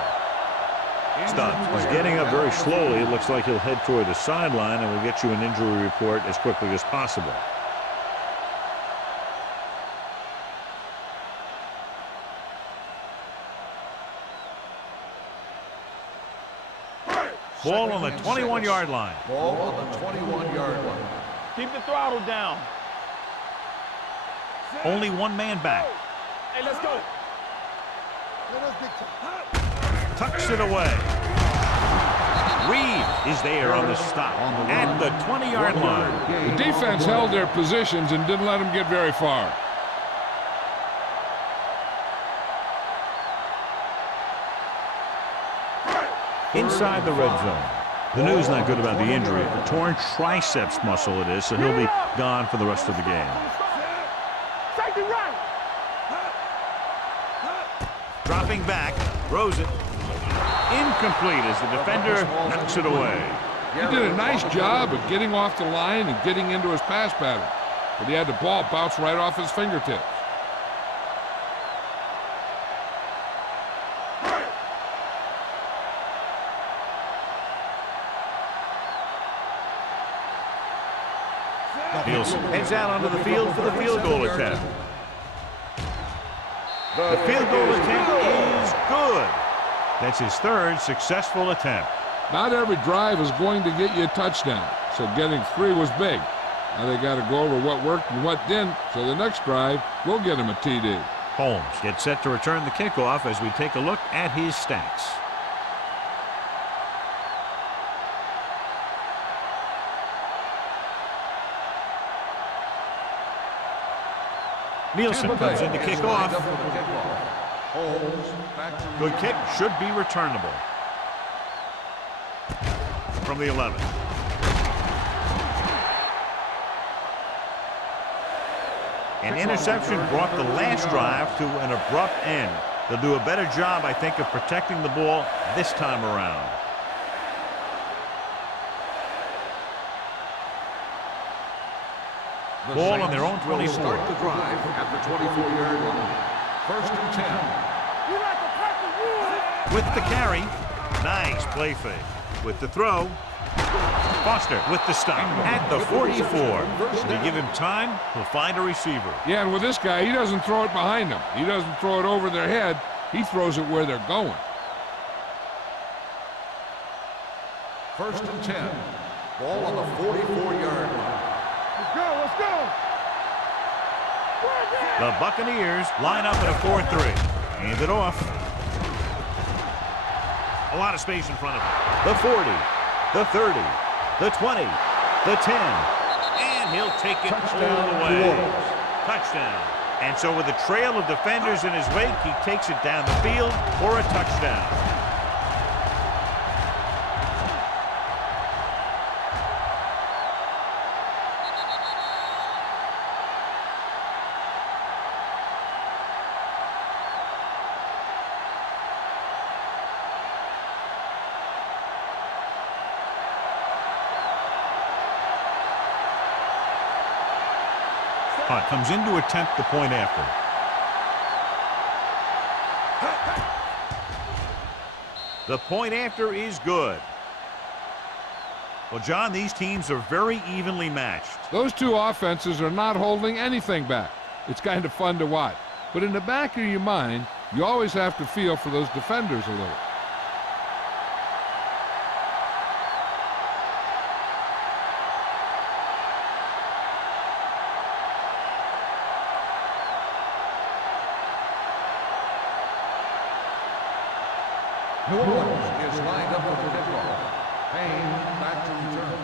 Stubbs is getting up very slowly. It looks like he'll head toward the sideline, and we'll get you an injury report as quickly as possible. Ball on the 21-yard line. Ball on the 21-yard line. Keep the throttle down. Only one man back. Hey, let's go. tucks it away. Reed is there on the stop at the 20-yard line. The defense held their positions and didn't let them get very far. Inside the red zone. The news not good about the injury. A torn triceps muscle it is, so he'll be gone for the rest of the game. Safety right. Dropping back, throws it. Incomplete as the defender knocks it away. He did a nice job of getting off the line and getting into his pass pattern, but he had the ball bounce right off his fingertips. Nielsen heads out onto the field for the field goal attempt. The field goal attempt is good. That's his third successful attempt. Not every drive is going to get you a touchdown, so getting 3 was big. Now they got to go over what worked and what didn't, so the next drive will get him a TD. Holmes gets set to return the kickoff as we take a look at his stats. Nielsen comes in to kick off. Good kick, should be returnable. From the 11. An interception brought the last drive to an abrupt end. They'll do a better job, I think, of protecting the ball this time around. Ball on their own 24. Start the drive at the 24-yard line. 1st and 10. With the carry, nice play fake. With the throw, Foster with the stop at the 44. They give him time, he'll find a receiver. Yeah, and with this guy, he doesn't throw it behind them. He doesn't throw it over their head. He throws it where they're going. 1st and 10. Ball on the 44-yard line. Let's go, let's go. The Buccaneers line up at a 4-3. Hand it off. A lot of space in front of him. The 40, the 30, the 20, the 10. And he'll take it all the way. Touchdown. And so with a trail of defenders in his wake, he takes it down the field for a touchdown. Hunt comes in to attempt the point after. The point after is good. Well, John, these teams are very evenly matched. Those two offenses are not holding anything back. It's kind of fun to watch. But in the back of your mind, you always have to feel for those defenders a little. New Orleans is lined up for the kickoff. Payne back to return.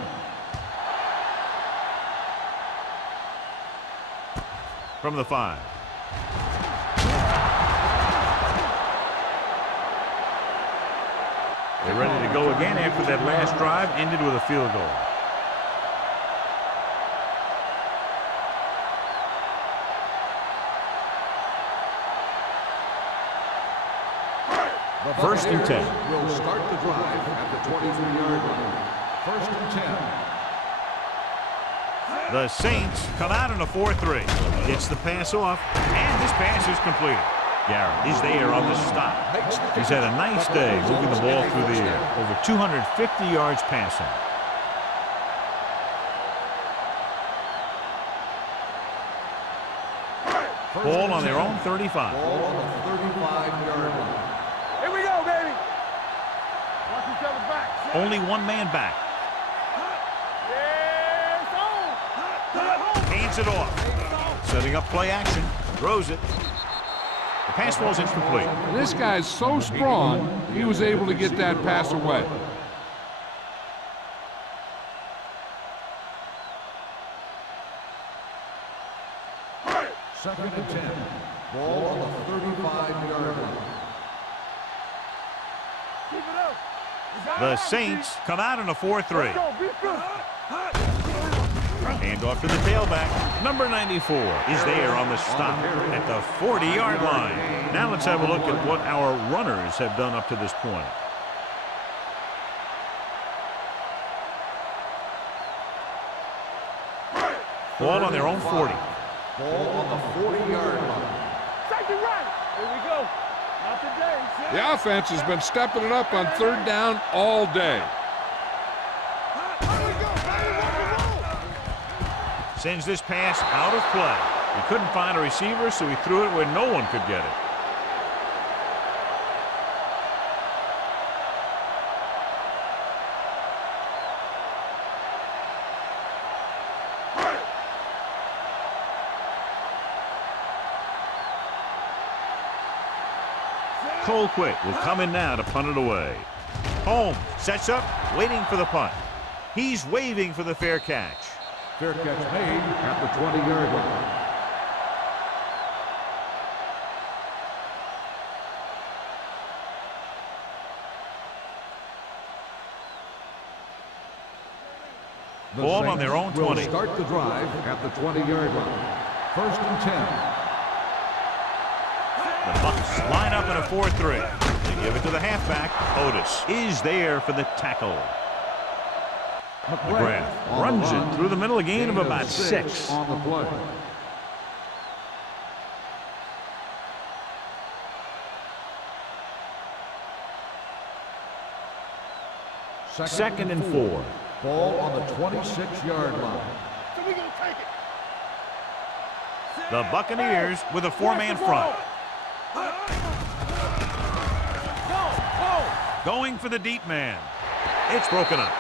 From the 5. They're ready to go again after that last drive ended with a field goal. First and 10. Will start the drive at the 23-yard line. 1st and 10. The Saints come out in a 4-3. Gets the pass off, and this pass is completed. Garrett is there on the stop. He's had a nice day moving the ball through the air. Over 250 yards passing. Ball on their own 35. Ball on the 35-yard line. Here we go, baby. Watch each other back. Only one man back. Yeah, it's on. Hands it off. Setting up play action. Throws it. The pass falls incomplete. And this guy's so strong, he was able to get that pass away. Second and 10. Ball on the 35-yard line. Keep it up. The Saints come out in a 4-3. Hand off to the tailback. Number 94 is there on the stop at the 40-yard line. Now let's have a look at what our runners have done up to this point. Ball on their own 40. Ball on the 40-yard line. Take it right. Here we go. Not today. The offense has been stepping it up on third down all day. Here we go. Sends this pass out of play. He couldn't find a receiver, so he threw it where no one could get it. Colquitt will come in now to punt it away. Holmes sets up, waiting for the punt. He's waving for the fair catch. Fair catch made at the 20-yard line. The Ball on Saints their own will 20. Start the drive at the 20-yard line. First and 10. The Bucs line up in a 4-3. They give it to the halfback. Otis is there for the tackle. McGrath runs it through the middle, a gain of about 6. On the play. Second and 4. Ball on the 26-yard line. So we're going to take it. The Buccaneers with a 4-man front. Going for the deep man. It's broken up.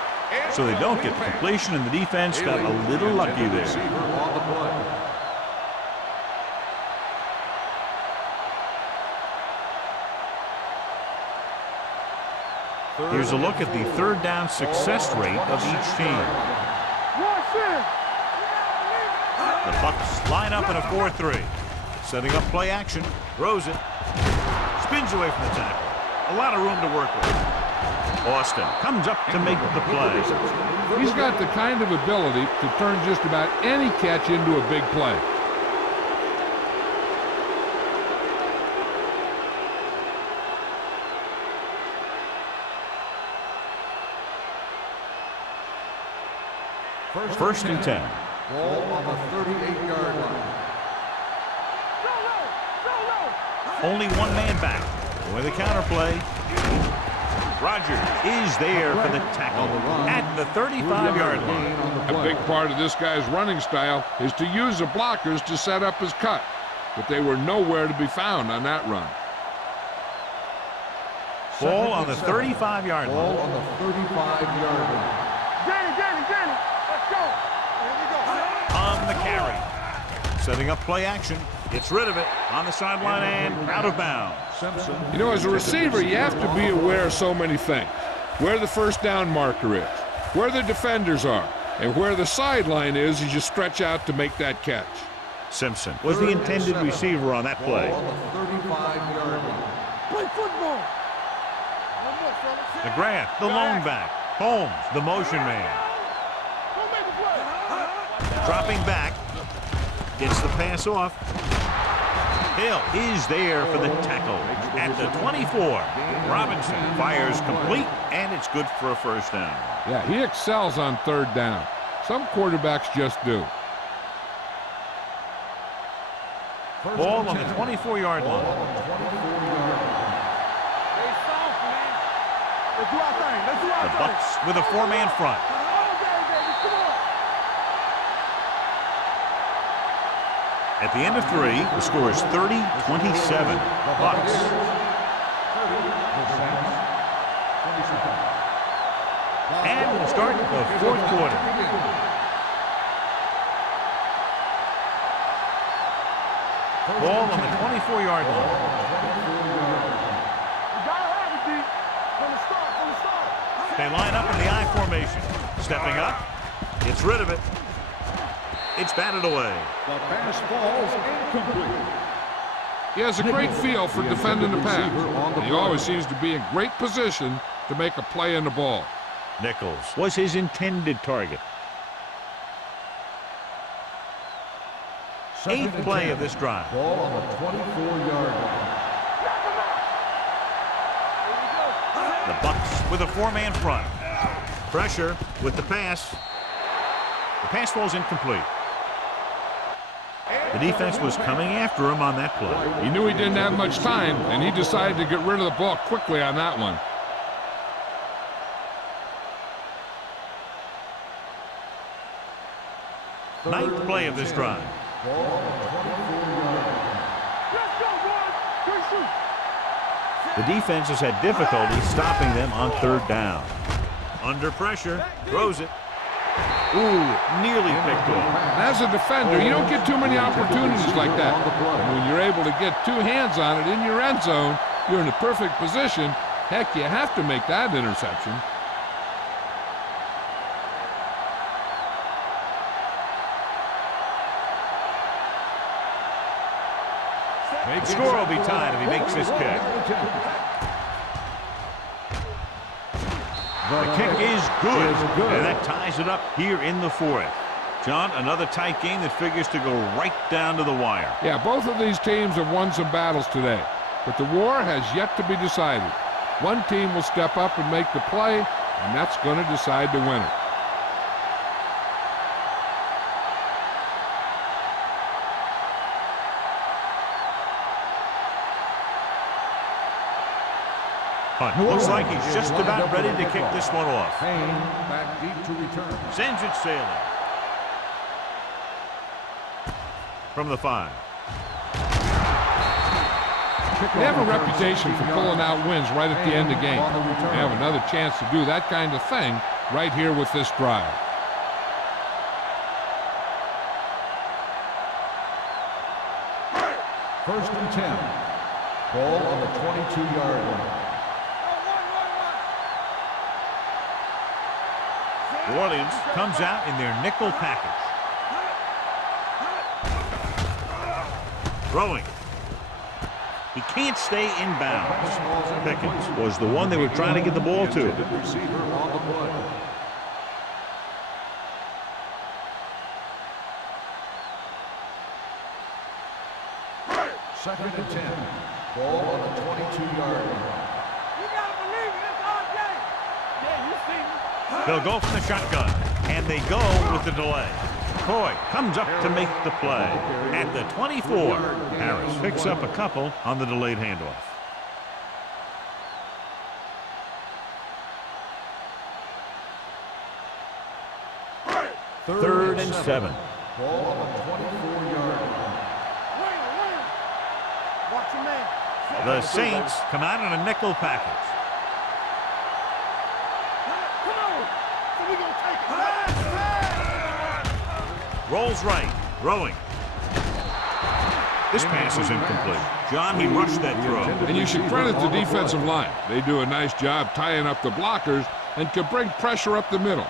So they don't get the completion, and the defense got a little lucky there. On the play. Here's a look at the third down success rate of each team. The Bucs line up in a 4-3. Setting up play action. Throws it. Spins away from the tackle. A lot of room to work with. Austin comes up to make the play. He's got the kind of ability to turn just about any catch into a big play. First and 10. Ball on the 38-yard line. Only one man back. With a counterplay. Rogers is there for the tackle at the 35-yard line. A big part of this guy's running style is to use the blockers to set up his cut, but they were nowhere to be found on that run. Ball on the 35-yard Ball line. on the 35-yard line. Danny. Let's go. Here we go. On the carry. Setting up play action. Gets rid of it on the sideline and out of bounds. Simpson. You know, as a receiver, you have to be aware of so many things. Where the first down marker is, where the defenders are, and where the sideline is as you stretch out to make that catch. Simpson was the intended receiver on that play. Ball on the 35-yard line. Play football. One more, fellas. McGrath, the lone back. Holmes, the motion man. Go make a play. Dropping back. Gets the pass off. Hill is there for the tackle at the 24. Robinson fires complete, and it's good for a first down. Yeah, he excels on third down. Some quarterbacks just do. Ball on the 24-yard line. Let's do our thing. The Bucs with a 4-man front. At the end of 3, the score is 30-27. Bucs. And we'll start the fourth quarter. Ball on the 24-yard line. You gotta have it, D. From the start. They line up in the I formation. Stepping up. Gets rid of it. It's batted away. The pass falls incomplete. He has a great feel for defending the pass. He always seems to be in great position to make a play in the ball. Nichols was his intended target. Eighth play of this drive. Ball on the 24-yard line. The Bucks with a four-man front. Pressure with the pass. The pass falls incomplete. The defense was coming after him on that play. He knew he didn't have much time, and he decided to get rid of the ball quickly on that one. Ninth play of this drive. The defense has had difficulty stopping them on third down. Under pressure, throws it. Ooh, nearly picked off. As a defender, you don't get too many opportunities like that. And when you're able to get two hands on it in your end zone, you're in the perfect position. Heck, you have to make that interception. The score will be tied if he makes this kick. The kick is good, and that ties it up here in the fourth. John, another tight game that figures to go right down to the wire. Yeah, both of these teams have won some battles today, but the war has yet to be decided. One team will step up and make the play, and that's going to decide the winner. Hunt looks like he's just about ready to kick this one off. Payne back deep to return. Sends it sailing. From the 5. They have a reputation for pulling out wins right at the end of games. They have another chance to do that kind of thing right here with this drive. First and 10. Ball on the 22-yard line. New Orleans comes out in their nickel package. Throwing. He can't stay in bounds. Pickens was the one they were trying to get the ball to. Receiver on the play. Second and 10. Ball on the 22-yard line. They'll go from the shotgun, and they go with the delay. Coy comes up to make the play. At the 24, Harris picks up a couple on the delayed handoff. Third and 7. Ball on the 24-yard line. Watch your man. The Saints come out in a nickel package. Rolls right, throwing. This pass is incomplete. John, he rushed that throw. And you should credit the defensive line. They do a nice job tying up the blockers and can bring pressure up the middle.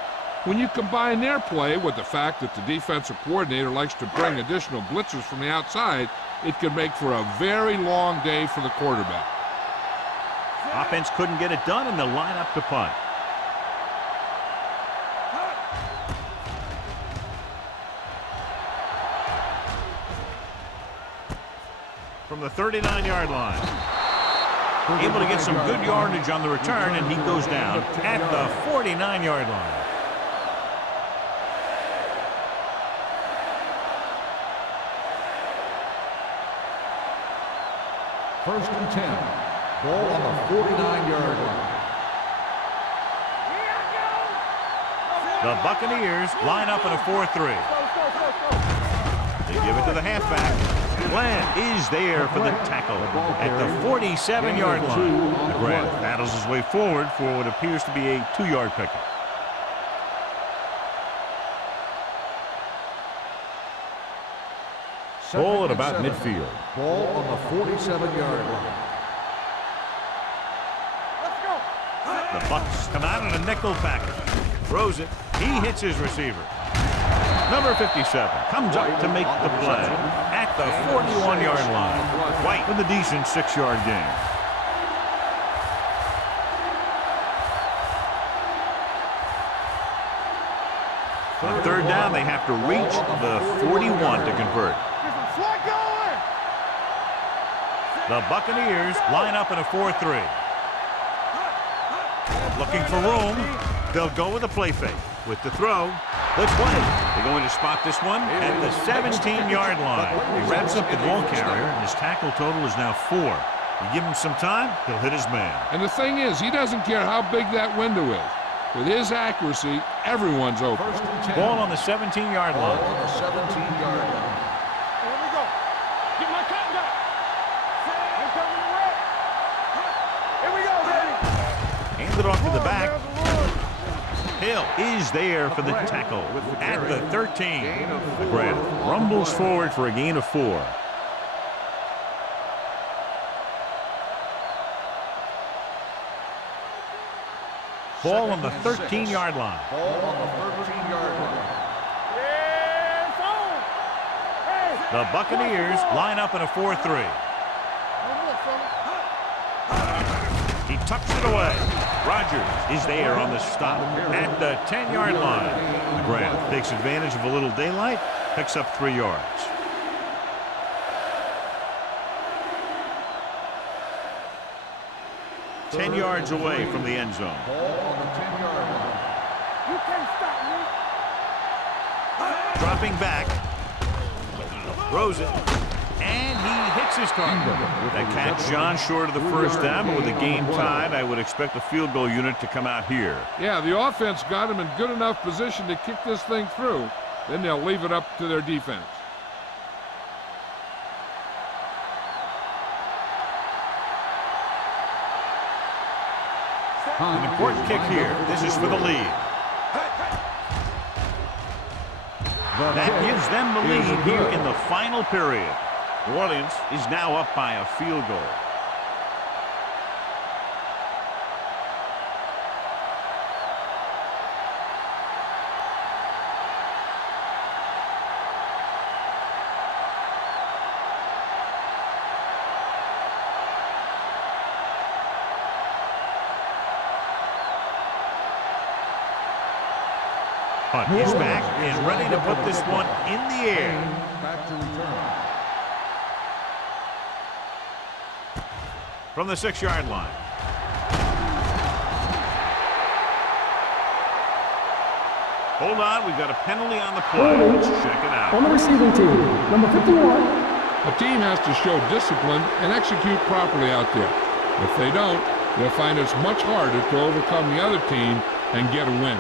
When you combine their play with the fact that the defensive coordinator likes to bring additional blitzers from the outside, it can make for a very long day for the quarterback. Offense couldn't get it done, and they'll line up to punt. From the 39-yard line. Able to get some good yardage on the return, and he goes down at the 49-yard line. First and 10. Ball on the 49-yard line. The Buccaneers line up in a 4-3. They give it to the halfback. Glenn is there for the tackle at the 47-yard line. McGrath battles his way forward for what appears to be a 2-yard pickup. Ball at about midfield. Ball on the 47-yard line. Let's go. The Bucks come out in a nickel package. Throws it. He hits his receiver. Number 57 comes up to make the play at the 41-yard line. White with a decent 6-yard gain. On third down, they have to reach the 41 to convert. Get some slack going. The Buccaneers line up in a 4-3. Looking for room. They'll go with a play fake. With the throw, let's play. They're going to spot this one at the 17-yard line. He wraps up the ball carrier, and his tackle total is now 4. You give him some time, he'll hit his man. And the thing is, he doesn't care how big that window is. With his accuracy, everyone's open. Ball on the 17-yard line. On the 17-yard line. Here we go. Get my cotton back. Here coming the red. Here we go, baby. Hand it off to the back. Hill is there for the tackle at the 13. McGrath rumbles forward for a gain of 4. Ball on the 13-yard line. Ball on the 13-yard line. Yes, on. Hey. The Buccaneers line up in a 4-3. One more, fella. He tucks it away. Rogers is there on the stop at the 10-yard line. McGrath takes advantage of a little daylight, picks up 3 yards. Ten yards away from the end zone. Ball on the 10-yard line. You can't stop me. Dropping back. Throws it. And he hits his target. That catch, John, short of the first down, but with the game tied, I would expect the field goal unit to come out here. Yeah, the offense got him in good enough position to kick this thing through. Then they'll leave it up to their defense. An important kick here. This is for the lead. That gives them the lead here in the final period. New Orleans is now up by a field goal. Punt is back and ready to put this one in the air. Back to return. From the 6-yard line. Hold on, we've got a penalty on the play. Let's check it out. On the receiving team, number 51. A team has to show discipline and execute properly out there. If they don't, they'll find it's much harder to overcome the other team and get a win.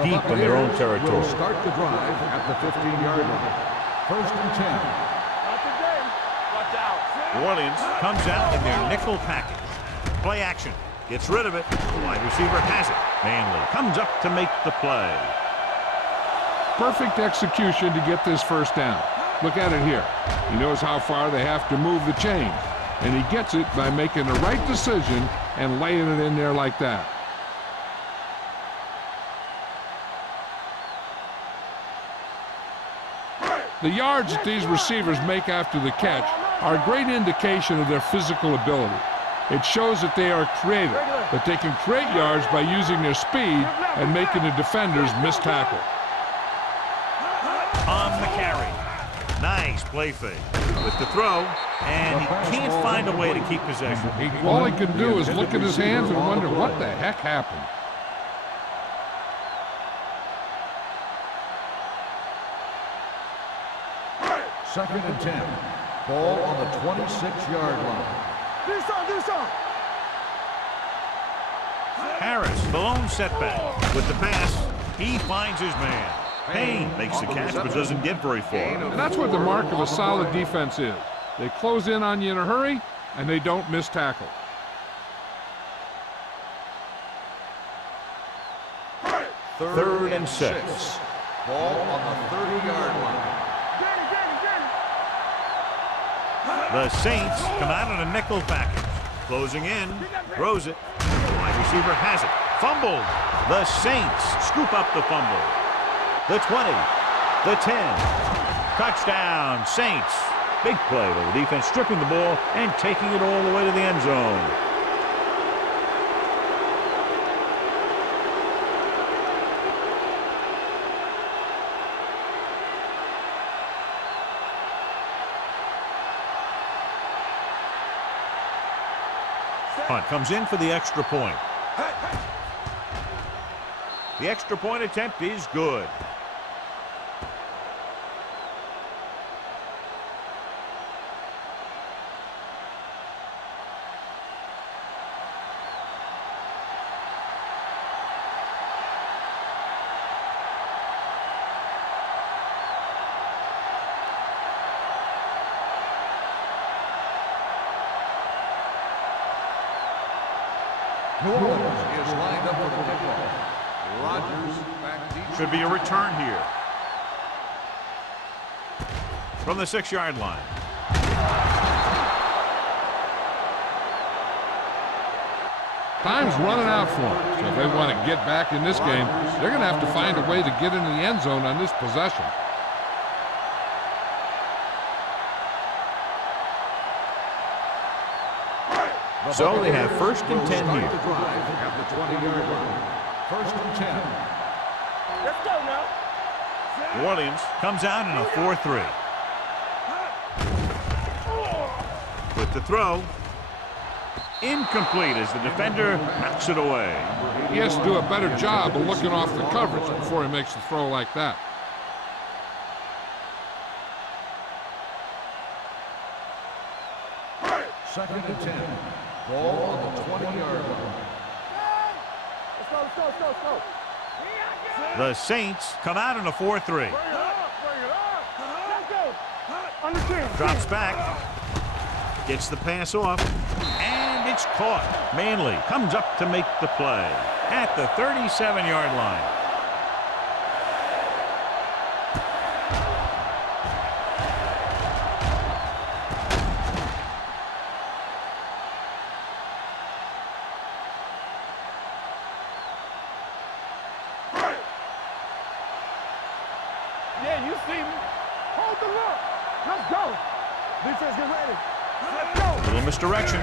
Deep in their own territory. Will start the drive at the 15-yard line. 1st and 10. Not today. Watch out. New Orleans comes out in their nickel package. Play action. Gets rid of it. The wide receiver has it. Manley comes up to make the play. Perfect execution to get this first down. Look at it here. He knows how far they have to move the chain, and he gets it by making the right decision and laying it in there like that. The yards that these receivers make after the catch are a great indication of their physical ability. It shows that they are creative, that they can create yards by using their speed and making the defenders miss tackle. On the carry. Nice play fake. With the throw, and he can't find a way to keep possession. All he can do is look at his hands and wonder what the heck happened. 2nd and 10. Ball on the 26-yard line. Do something. Harris, the lone setback. With the pass, he finds his man. Payne makes the catch but doesn't get very far. And that's what the mark of a solid defense is. They close in on you in a hurry, and they don't miss tackle. Third and 6. Ball on the 30-yard line. The Saints come out in a nickel package. Closing in. Throws it. The wide receiver has it. Fumbled. The Saints scoop up the fumble. The 20. The 10. Touchdown, Saints. Big play by the defense, stripping the ball and taking it all the way to the end zone. Punt comes in for the extra point. The extra point attempt is good. New Orleans is lined up for the kickoff. Rodgers back deep. Should be a return here. From the 6-yard line. Time's running out for them. So if they want to get back in this game, they're going to have to find a way to get into the end zone on this possession. So they have 1st and 10 here. At the 20-yard line. 1st and 10. Let's go now. New Orleans comes out in a 4-3. With the throw. Incomplete as the defender knocks it away. He has to do a better job of looking off the coverage before he makes a throw like that. Second and 10. Ball on the 20-yard line. Let's go. The Saints come out in a 4-3. Bring it up. Let's go. Understand. Drops back. Gets the pass off. And it's caught. Manley comes up to make the play at the 37-yard line. Yeah, you see me. Hold the look. Let's go. Defense, get ready. Let's go. Little misdirection.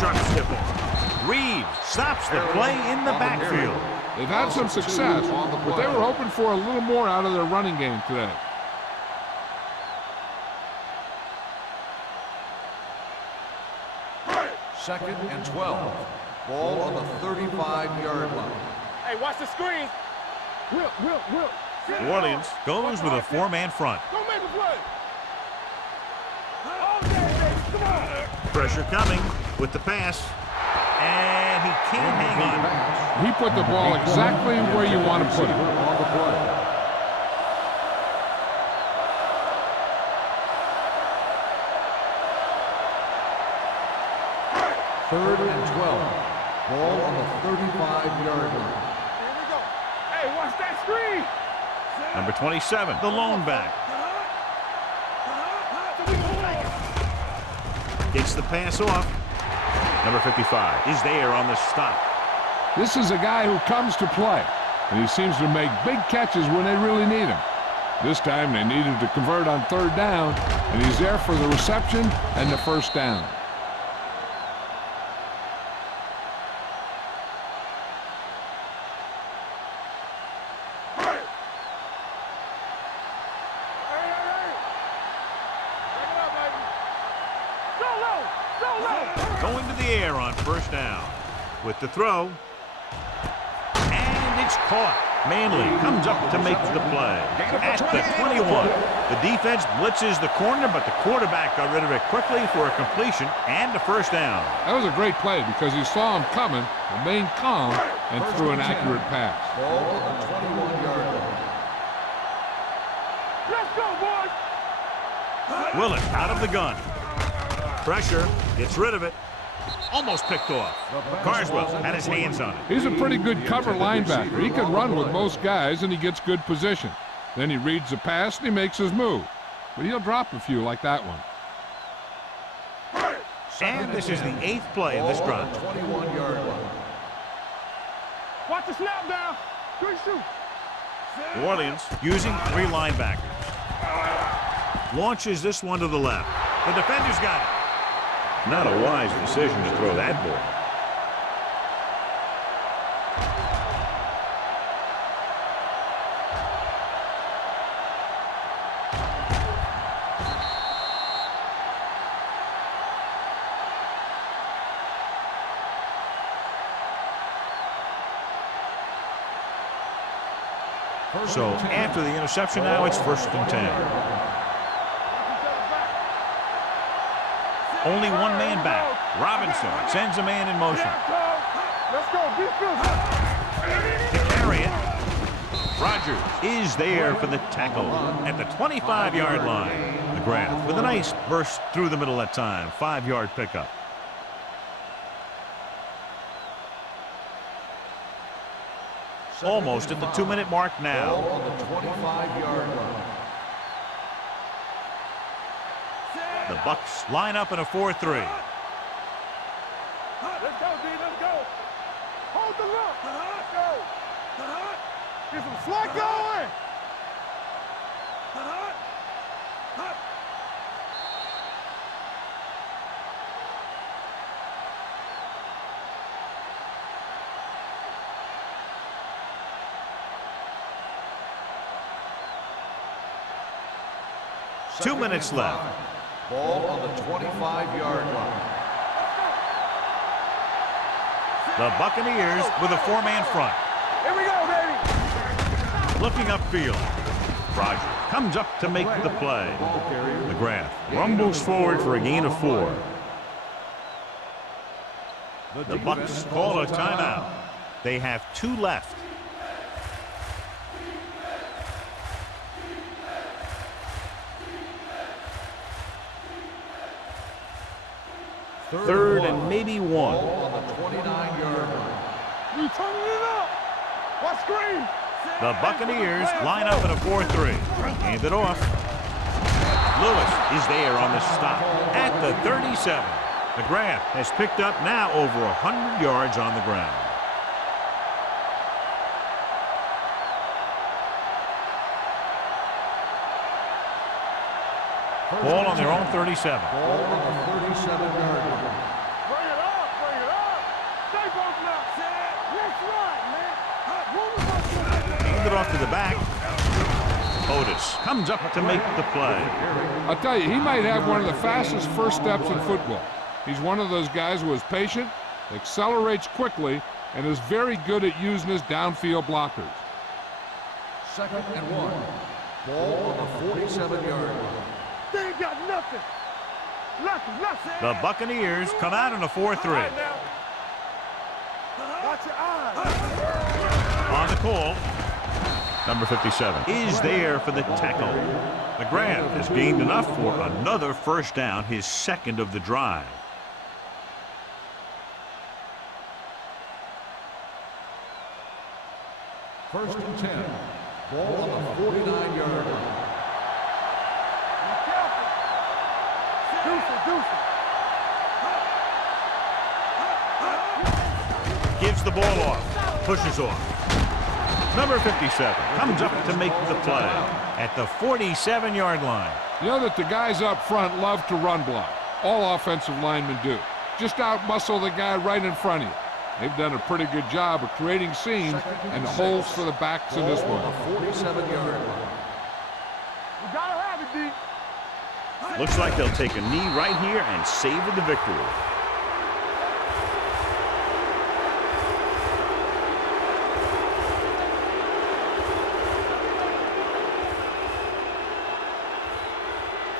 Sharp step off. Reed stops the play in the backfield. They've had some success, but they were hoping for a little more out of their running game today. Second and 12. Ball on the 35-yard line. Hey, watch the screen. Will. New Orleans goes with a 4-man front. Go make a play. All day, come on. Pressure coming with the pass. And he can't hang on. He put the ball exactly where you want to put it. On the play. Third and 12. Ball on the 35-yard line. Here we go. Hey, watch that screen. Number 27, the lone back. Gets the pass off. Number 55 is there on the stop. This is a guy who comes to play, and he seems to make big catches when they really need him. This time they needed to convert on 3rd down, and he's there for the reception and the 1st down. Going to the air on 1st down. With the throw. And it's caught. Manley comes up to make the play. At the 21. The defense blitzes the corner, but the quarterback got rid of it quickly for a completion and a 1st down. That was a great play because he saw him coming, remained calm, and threw an accurate pass. Ball on the 21-yard line. Let's go, boys. Willett out of the gun. Pressure, gets rid of it. Almost picked off. Carswell had his hands on it. He's a pretty good cover linebacker. He can run with most guys, and he gets good position. Then he reads the pass, and he makes his move. But he'll drop a few like that one. And this is the 8th play of this drive. 21-yard line. Watch the snap down. Good shoot. New Orleans using 3 linebackers. Launches this one to the left. The defender's got it. Not a wise decision to throw that ball. So after the interception now, it's 1st and 10. Only one man back. Robinson sends a man in motion. Let's go. To carry it, Rogers is there for the tackle at the 25-yard line. McGrath with a nice burst through the middle that time. 5-yard pickup. Almost at the 2-minute mark now. Ball on the 25-yard line. The Bucks line up in a 4-3. Let's go, D. Let's go. Hold the look. Let's go. Get some slack going. Two minutes left. Ball on the 25-yard line. The Buccaneers with a 4-man front. Here we go, baby. Looking upfield. Rogers comes up to make the play. McGrath rumbles forward for a gain of 4. The Bucks call a timeout. They have 2 left. Third and maybe 1. Ball on the 29-yard line. We turning it up. What screen? The Buccaneers line up in a 4-3. Hand it off. Lewis is there on the stop at the 37. McGrath has picked up now over 100 yards on the ground. Ball on their own 37. Ball on the 37-yard line. Bring it up. Bring it up. Stay both now. Let's run, man. Hand it off to the back. Otis comes up to make the play. I'll tell you, he might have one of the fastest first steps in football. He's one of those guys who is patient, accelerates quickly, and is very good at using his downfield blockers. 2nd and 1. Ball on the 47-yard line. They ain't got nothing. Nothing. The Buccaneers come out in a 4-3. Watch your eyes. On the call, number 57 is there for the tackle. McGrath has gained enough for another first down, his 2nd of the drive. First and 10. Ball on the 49-yard line. Gives the ball off, pushes off. Number 57 comes up to make the play at the 47-yard line. You know that the guys up front love to run block. All offensive linemen do. Just out-muscle the guy right in front of you. They've done a pretty good job of creating seams and holes for the backs in this one. Ball on the 47-yard line. You gotta have it, D. Looks like they'll take a knee right here and savor the victory.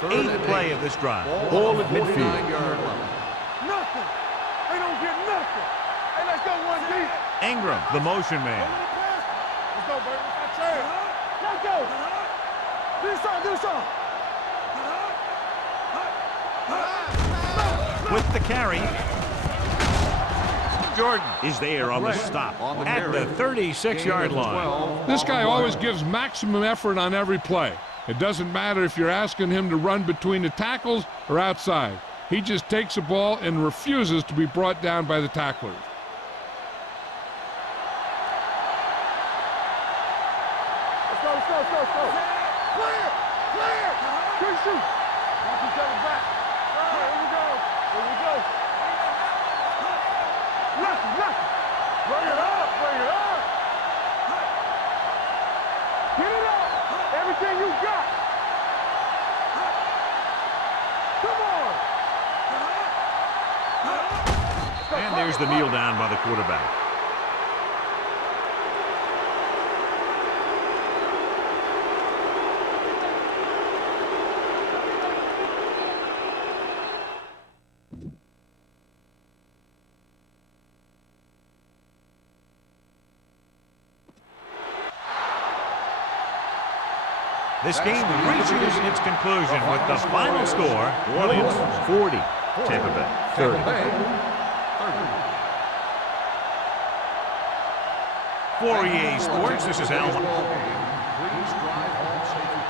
Eighth play of this drive. Ball at midfield. Nothing. They don't get nothing. Hey, let's go 1D. Ingram, the motion man. Let's go, baby. Let's go. Do something. With the carry, Jordan is there on the stop at the 36-yard line. This guy always gives maximum effort on every play. It doesn't matter if you're asking him to run between the tackles or outside. He just takes the ball and refuses to be brought down by the tacklers. Let's go, let's go, let's go, let's go. Clear! Clear! Good shoot! Watch each other back. Here we go. Here we go. Left, left. Bring it up, bring it up. Get it up. Everything you got. Come on. And there's the kneel down by the quarterback. This game reaches its conclusion with the final score, New Orleans 40, Tampa Bay 30. For EA Sports, this is Al. Please drive home safely.